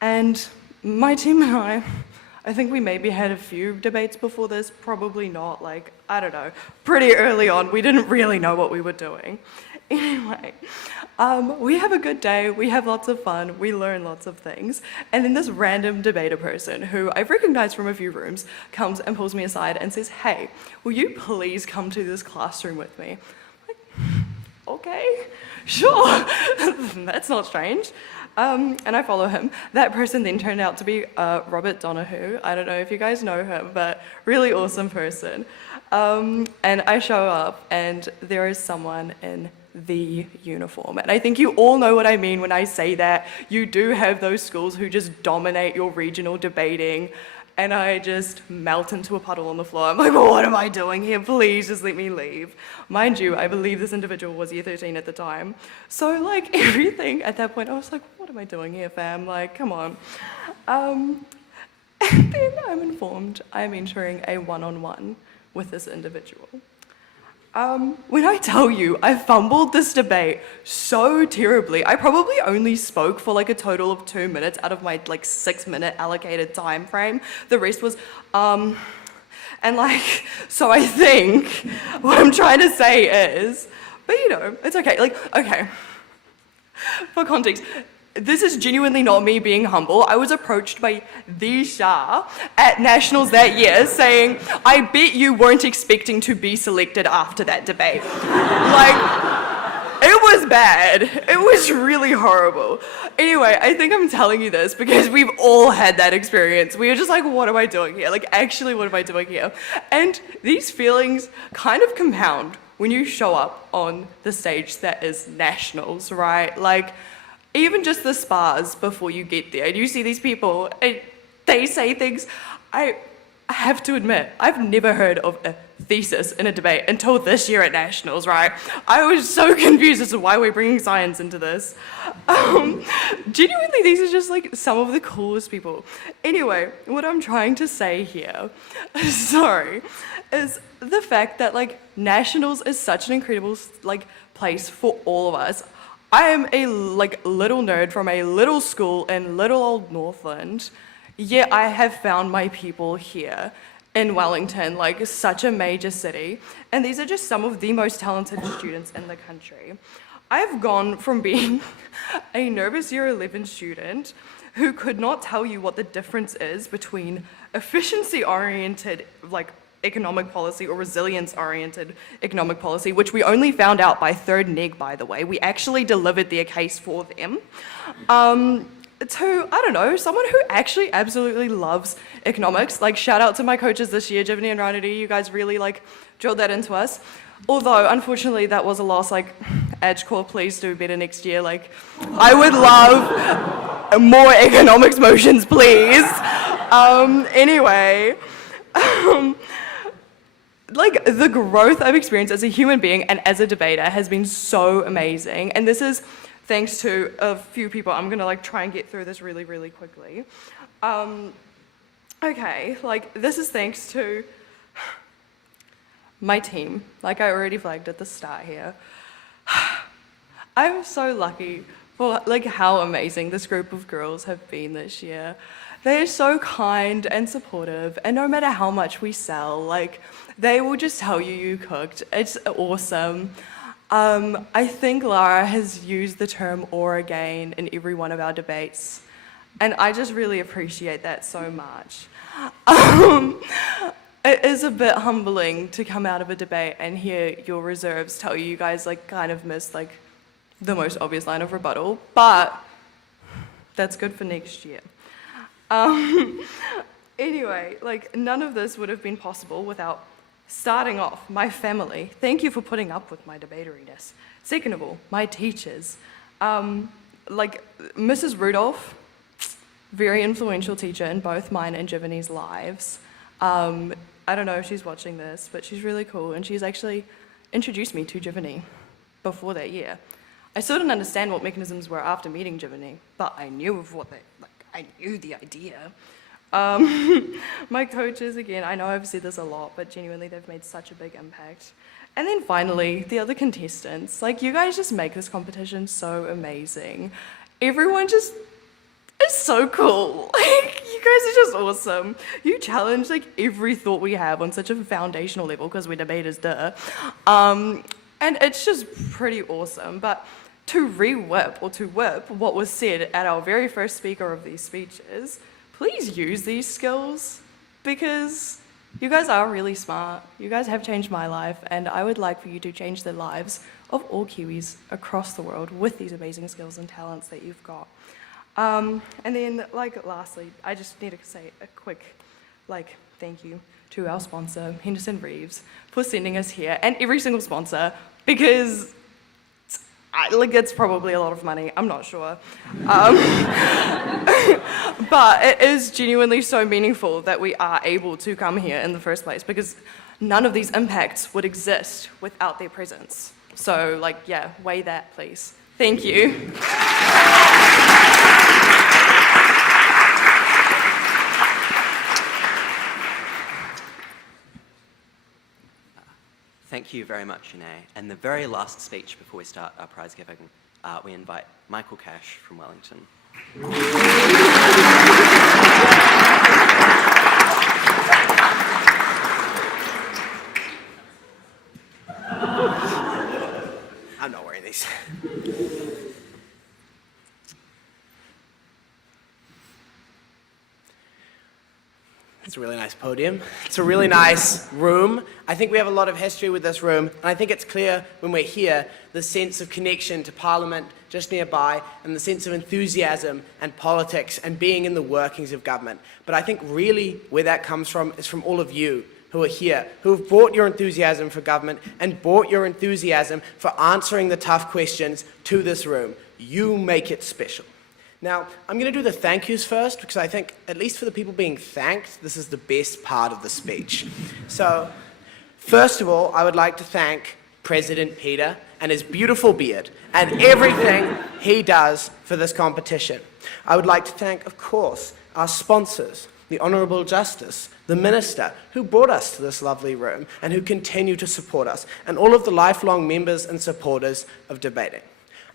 And my team and I think we maybe had a few debates before this, probably not, like, I don't know, pretty early on, we didn't really know what we were doing. Anyway, we have a good day, we have lots of fun, we learn lots of things, and then this random debater person, who I've recognized from a few rooms, comes and pulls me aside and says, "Hey, will you please come to this classroom with me?" I'm like, okay, sure, that's not strange. And I follow him. That person then turned out to be Robert Donahue. I don't know if you guys know him, but really awesome person. And I show up, and there is someone in the uniform. And I think you all know what I mean when I say that. You do have those schools who just dominate your regional debating, and I just melt into a puddle on the floor. I'm like, well, what am I doing here? Please just let me leave. Mind you, I believe this individual was year 13 at the time. So like everything at that point, I was like, what am I doing here, fam? Like, come on. And then I'm informed I'm entering a one-on-one with this individual. When I tell you, I fumbled this debate so terribly. I probably only spoke for like a total of 2 minutes out of my like 6-minute allocated time frame. The rest was, and like, so I think what I'm trying to say is, but you know, it's okay. Like, okay, for context, this is genuinely not me being humble. I was approached by the Shah at Nationals that year saying, "I bet you weren't expecting to be selected after that debate." Like, it was bad. It was really horrible. Anyway, I think I'm telling you this because we've all had that experience. We were just like, what am I doing here? Like, actually, what am I doing here? And these feelings kind of compound when you show up on the stage that is Nationals, right? Like, even just the spars before you get there, and you see these people, and they say things. I have to admit, I've never heard of a thesis in a debate until this year at Nationals, right? I was so confused as to why we're bringing science into this. Genuinely, these are just like some of the coolest people. Anyway, what I'm trying to say here, sorry, is the fact that like Nationals is such an incredible like place for all of us. I am a like little nerd from a little school in little old Northland, yet I have found my people here in Wellington, like such a major city, and these are just some of the most talented students in the country. I've gone from being a nervous year 11 student who could not tell you what the difference is between efficiency-oriented like economic policy or resilience-oriented economic policy, which we only found out by third neg, by the way. We actually delivered their case for them. To, I don't know, someone who actually absolutely loves economics. Like, shout out to my coaches this year, Jivani and Ranadi, you guys really like drilled that into us. Although, unfortunately, that was a loss. Like, AgCorp, please do better next year. Like, I would love more economics motions, please. Anyway, like, the growth I've experienced as a human being and as a debater has been so amazing. And this is thanks to a few people. I'm gonna like try and get through this really, really quickly. Okay, like this is thanks to my team, like I already flagged at the start here. I'm so lucky for like how amazing this group of girls have been this year. They are so kind and supportive, and no matter how much we sell, like they will just tell you you cooked. It's awesome. I think Lara has used the term "or again" in every one of our debates, and I just really appreciate that so much. It is a bit humbling to come out of a debate and hear your reserves tell you guys like kind of missed like the most obvious line of rebuttal, but that's good for next year. Anyway, like none of this would have been possible without Starting off, my family, thank you for putting up with my debateriness. Second of all, my teachers. Like Mrs. Rudolph, very influential teacher in both mine and Jivani's lives. I don't know if she's watching this, but she's really cool, and she's actually introduced me to Jivani before that year. I still didn't understand what mechanisms were after meeting Jivani, but I knew of what I knew the idea. My coaches, again, I know I've said this a lot, but genuinely they've made such a big impact. And then finally, the other contestants, like you guys just make this competition so amazing. Everyone just is so cool. Like, you guys are just awesome. You challenge like every thought we have on such a foundational level because we're debaters, duh. And it's just pretty awesome. But to re-whip or to whip what was said at our very first speaker of these speeches, please use these skills because you guys are really smart. You guys have changed my life, and I would like for you to change the lives of all Kiwis across the world with these amazing skills and talents that you've got. And then, like, lastly, I just need to say a quick, like, thank you to our sponsor, Henderson Reeves, for sending us here, and every single sponsor, because it's probably a lot of money, I'm not sure. But it is genuinely so meaningful that we are able to come here in the first place, because none of these impacts would exist without their presence. So, like, yeah, weigh that, please. Thank you. Thank you very much, Janae. And the very last speech before we start our prize giving, we invite Michael Cash from Wellington. I'm not wearing these. It's a really nice podium. It's a really nice room. I think we have a lot of history with this room, and I think it's clear when we're here the sense of connection to Parliament just nearby and the sense of enthusiasm and politics and being in the workings of government. But I think really where that comes from is from all of you who are here, who have brought your enthusiasm for government and brought your enthusiasm for answering the tough questions to this room. You make it special. Now, I'm going to do the thank yous first because I think, at least for the people being thanked, this is the best part of the speech. So, first of all, I would like to thank President Peter and his beautiful beard and everything he does for this competition. I would like to thank, of course, our sponsors, the Honourable Justice, the Minister, who brought us to this lovely room and who continue to support us, and all of the lifelong members and supporters of debating.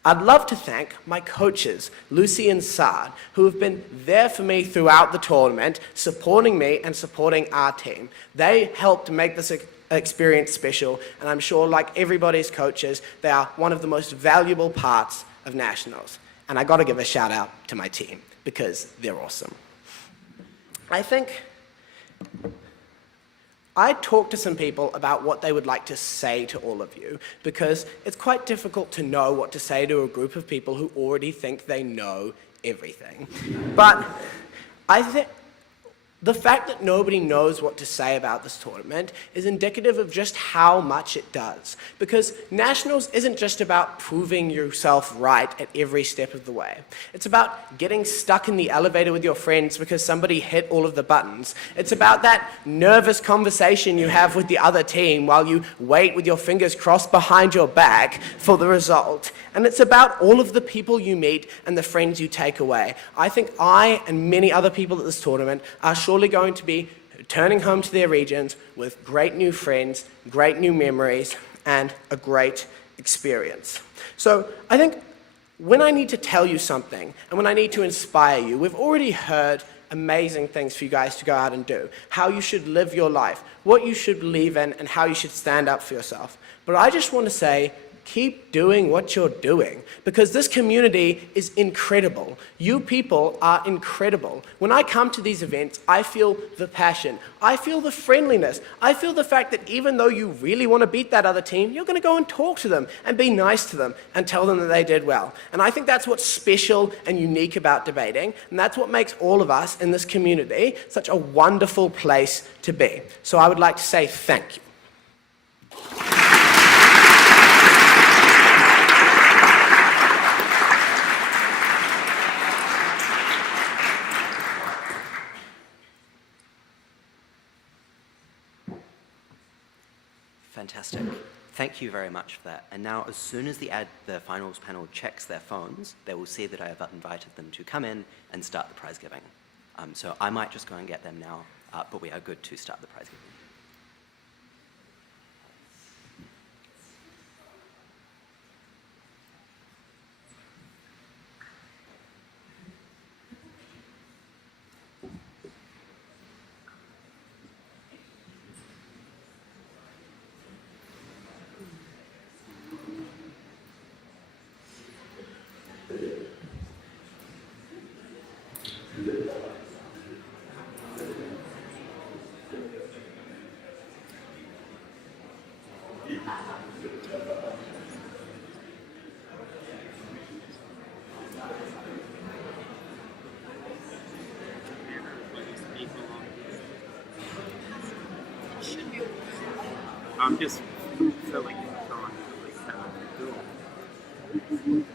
I'd love to thank my coaches, Lucy and Sard, who have been there for me throughout the tournament, supporting me and supporting our team. They helped make this experience special, and I'm sure, like everybody's coaches, they are one of the most valuable parts of Nationals. And I got to give a shout out to my team, because they're awesome. I think I talked to some people about what they would like to say to all of you, because it's quite difficult to know what to say to a group of people who already think they know everything. But I think the fact that nobody knows what to say about this tournament is indicative of just how much it does. Because Nationals isn't just about proving yourself right at every step of the way. It's about getting stuck in the elevator with your friends because somebody hit all of the buttons. It's about that nervous conversation you have with the other team while you wait with your fingers crossed behind your back for the result. And it's about all of the people you meet and the friends you take away. I think I and many other people at this tournament are surely going to be returning home to their regions with great new friends, great new memories, and a great experience. So I think when I need to tell you something and when I need to inspire you, we've already heard amazing things for you guys to go out and do, how you should live your life, what you should believe in, and how you should stand up for yourself. But I just want to say, keep doing what you're doing, because this community is incredible. You people are incredible. When I come to these events, I feel the passion. I feel the friendliness. I feel the fact that even though you really want to beat that other team, you're going to go and talk to them and be nice to them and tell them that they did well. And I think that's what's special and unique about debating, and that's what makes all of us in this community such a wonderful place to be. So I would like to say thank you. Fantastic. Thank you very much for that. And now, as soon as the finals panel checks their phones, they will see that I have invited them to come in and start the prize giving. So I might just go and get them now, but we are good to start the prize giving. I'm just filling in time to like do it.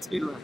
Too late.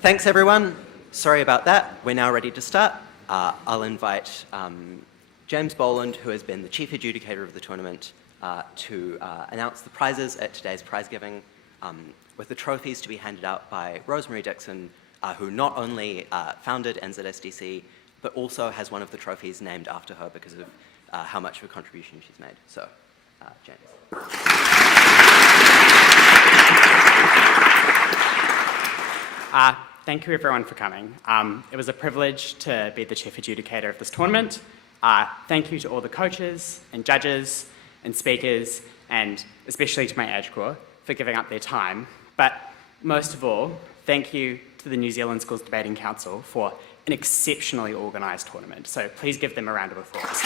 Thanks, everyone. Sorry about that. We're now ready to start. I'll invite James Boland, who has been the chief adjudicator of the tournament, to announce the prizes at today's prize giving, with the trophies to be handed out by Rosemary Dixon, who not only founded NZSDC, but also has one of the trophies named after her because of how much of a contribution she's made. So, James. Thank you everyone for coming. It was a privilege to be the chief adjudicator of this tournament. Thank you to all the coaches and judges and speakers, and especially to my age corps for giving up their time. But most of all, thank you to the New Zealand Schools Debating Council for an exceptionally organised tournament. So please give them a round of applause.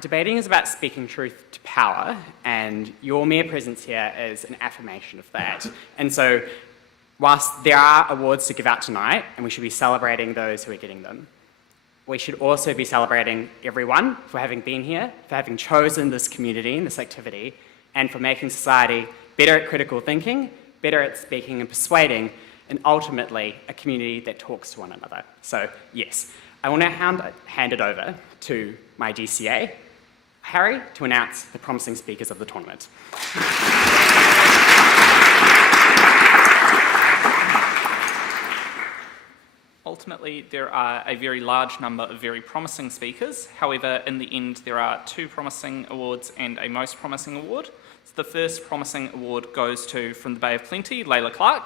Debating is about speaking truth to power, and your mere presence here is an affirmation of that. And so, whilst there are awards to give out tonight, and we should be celebrating those who are getting them, we should also be celebrating everyone for having been here, for having chosen this community and this activity, and for making society better at critical thinking, better at speaking and persuading, and ultimately a community that talks to one another. So yes, I will now hand it over to my GCA, Harry, to announce the promising speakers of the tournament. Ultimately, there are a very large number of very promising speakers. However, in the end, there are 2 promising awards and a most promising award. So the first promising award goes to, from the Bay of Plenty, Layla Clark.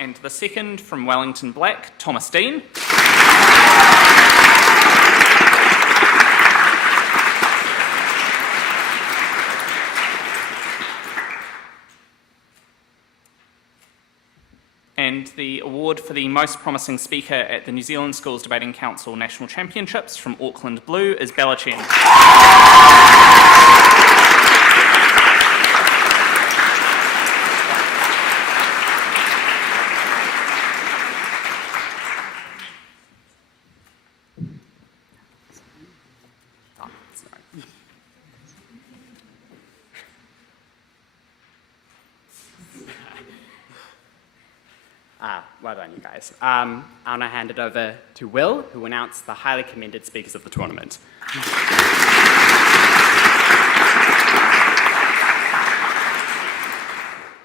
And the second, from Wellington Black, Thomas Dean. And the award for the most promising speaker at the New Zealand Schools Debating Council National Championships from Auckland Blue is Bella Chen. Well done, you guys. I'll now hand it over to Will, who will announce the highly commended speakers of the tournament.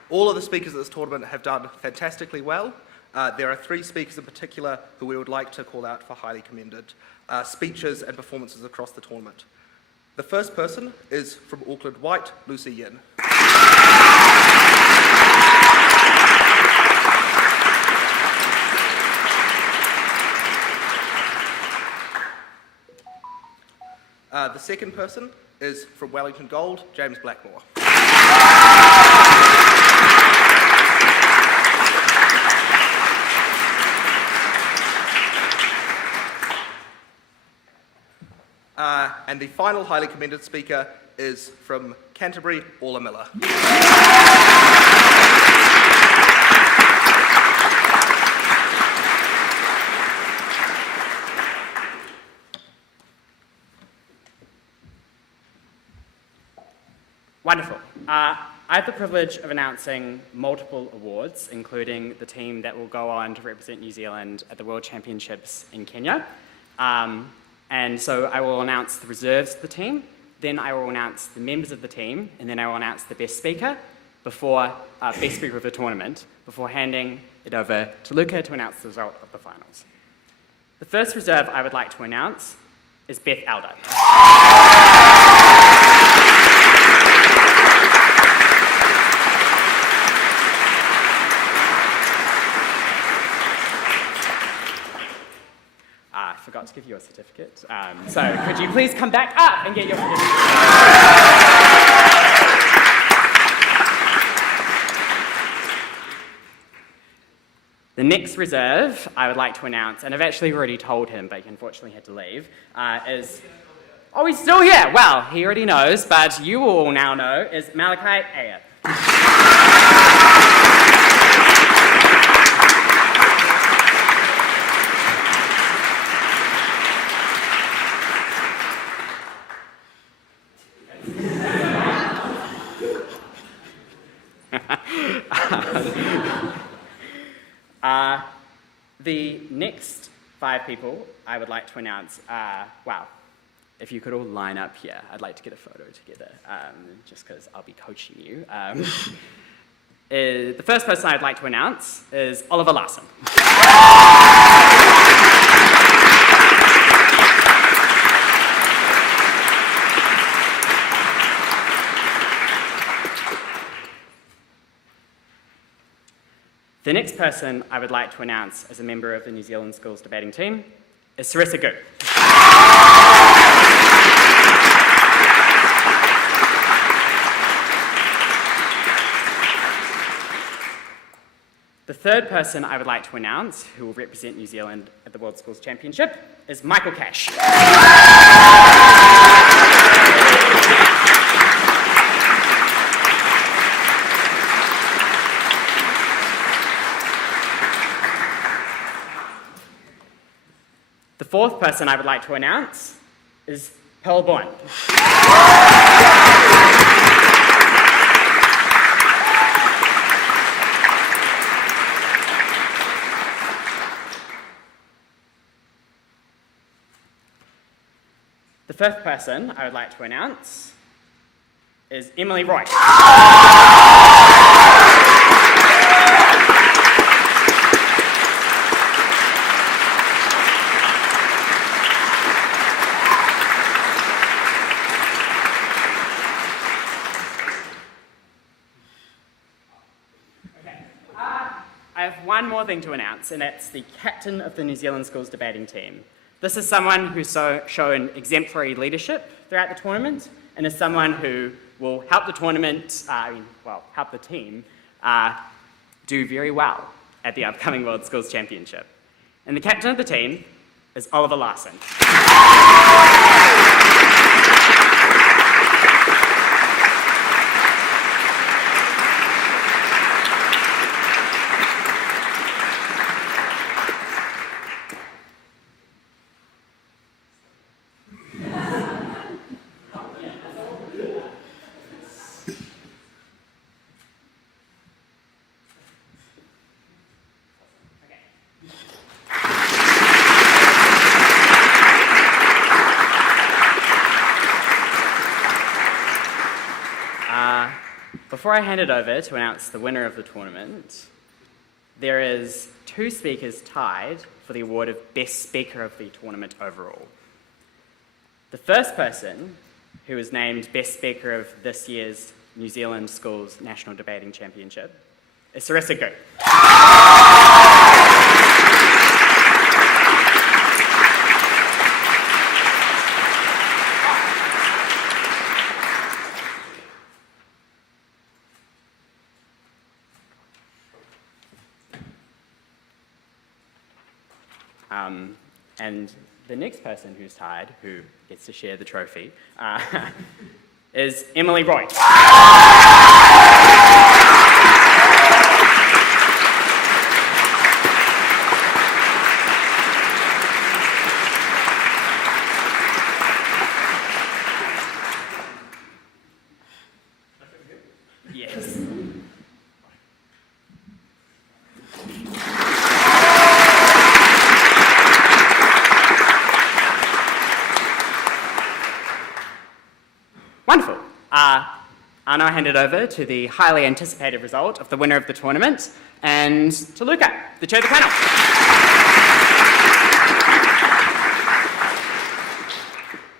All of the speakers at this tournament have done fantastically well. There are 3 speakers in particular who we would like to call out for highly commended speeches and performances across the tournament. The first person is from Auckland White, Lucy Yin. The second person is from Wellington Gold, James Blackmore. And the final highly commended speaker is from Canterbury, Orla Miller. Wonderful. I have the privilege of announcing multiple awards, including the team that will go on to represent New Zealand at the World Championships in Kenya. And so I will announce the reserves of the team, then I will announce the members of the team, and then I will announce the best speaker, best speaker of the tournament, before handing it over to Luca to announce the result of the finals. The first reserve I would like to announce is Beth Elder. I forgot to give you a certificate. So could you please come back up and get your certificate? The next reserve I would like to announce, and I've actually already told him, but he unfortunately had to leave, is... Oh, he's still here! Well, he already knows, but you all now know, is Malachi Ayer. The next 5 people I would like to announce are, wow, if you could all line up here, I'd like to get a photo together, just because I'll be coaching you, the first person I'd like to announce is Oliver Larson. The next person I would like to announce as a member of the New Zealand Schools debating team is Sarissa Gu. The third person I would like to announce who will represent New Zealand at the World Schools Championship is Michael Cash. The fourth person I would like to announce is Pearl Bourne. The fifth person I would like to announce is Emily Roy. I have one more thing to announce, and that's the captain of the New Zealand Schools debating team. This is someone who's shown exemplary leadership throughout the tournament, and is someone who will help the tournament, help the team do very well at the upcoming World Schools Championship. And the captain of the team is Oliver Larson. Before I hand it over to announce the winner of the tournament, there is 2 speakers tied for the award of Best Speaker of the tournament overall. The first person who was named Best Speaker of this year's New Zealand Schools National Debating Championship is Sarissa Gu. And the next person who's tied, who gets to share the trophy, is Emily Roy. Yes. Wonderful. I'll now hand it over to the highly anticipated result of the winner of the tournament, and to Luca, the chair of the panel.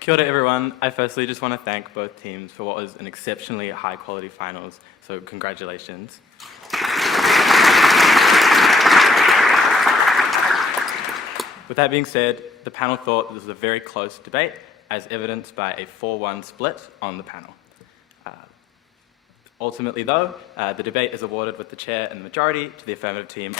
Kia ora everyone. I firstly just want to thank both teams for what was an exceptionally high quality finals, so congratulations. With that being said, the panel thought this was a very close debate, as evidenced by a 4-1 split on the panel. Ultimately though, the debate is awarded with the chair and the majority to the affirmative team.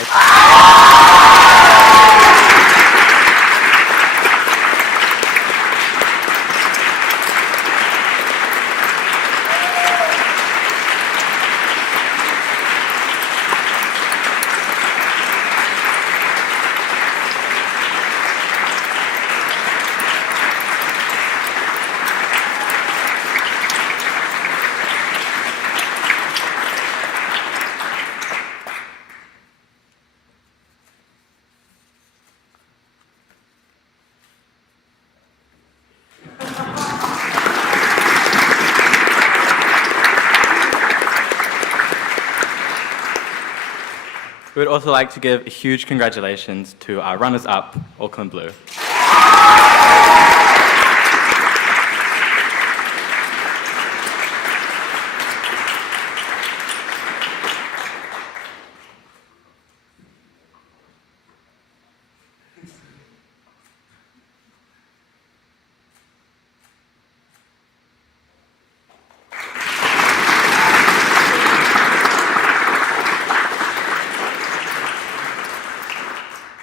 We would also like to give a huge congratulations to our runners-up, Auckland Blue.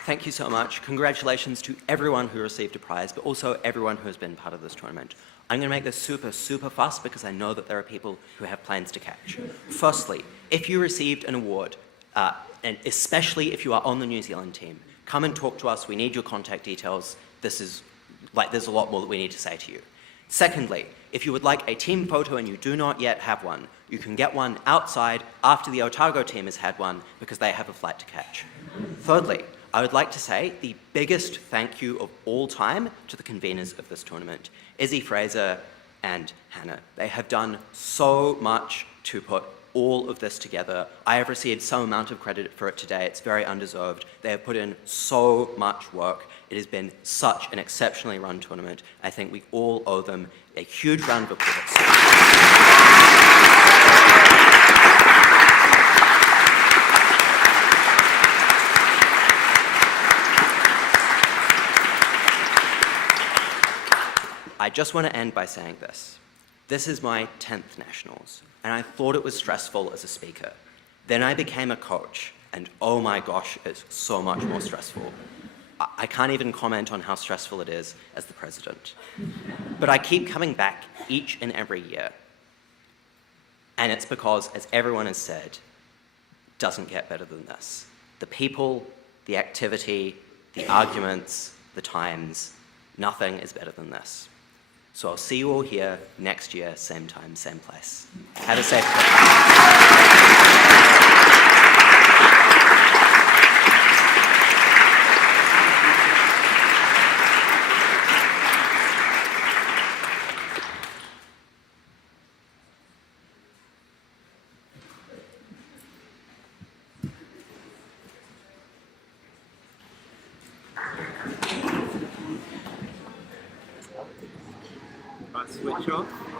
Thank you so much. Congratulations to everyone who received a prize, but also everyone who has been part of this tournament. I'm going to make this super, super fast because I know that there are people who have planes to catch. Firstly, if you received an award, and especially if you are on the New Zealand team, come and talk to us. We need your contact details. There's a lot more that we need to say to you. Secondly, if you would like a team photo and you do not yet have one, you can get one outside after the Otago team has had one because they have a flight to catch. Thirdly, I would like to say the biggest thank you of all time to the conveners of this tournament, Izzy Fraser and Hannah. They have done so much to put all of this together. I have received some amount of credit for it today. It's very undeserved. They have put in so much work. It has been such an exceptionally run tournament. I think we all owe them a huge round of applause. I just want to end by saying this. This is my 10th Nationals, and I thought it was stressful as a speaker. Then I became a coach, and oh my gosh, it's so much more stressful. I can't even comment on how stressful it is as the president. But I keep coming back each and every year. And it's because, as everyone has said, it doesn't get better than this. The people, the activity, the arguments, the times, nothing is better than this. So I'll see you all here next year, same time, same place. Have a safe day. Switch off.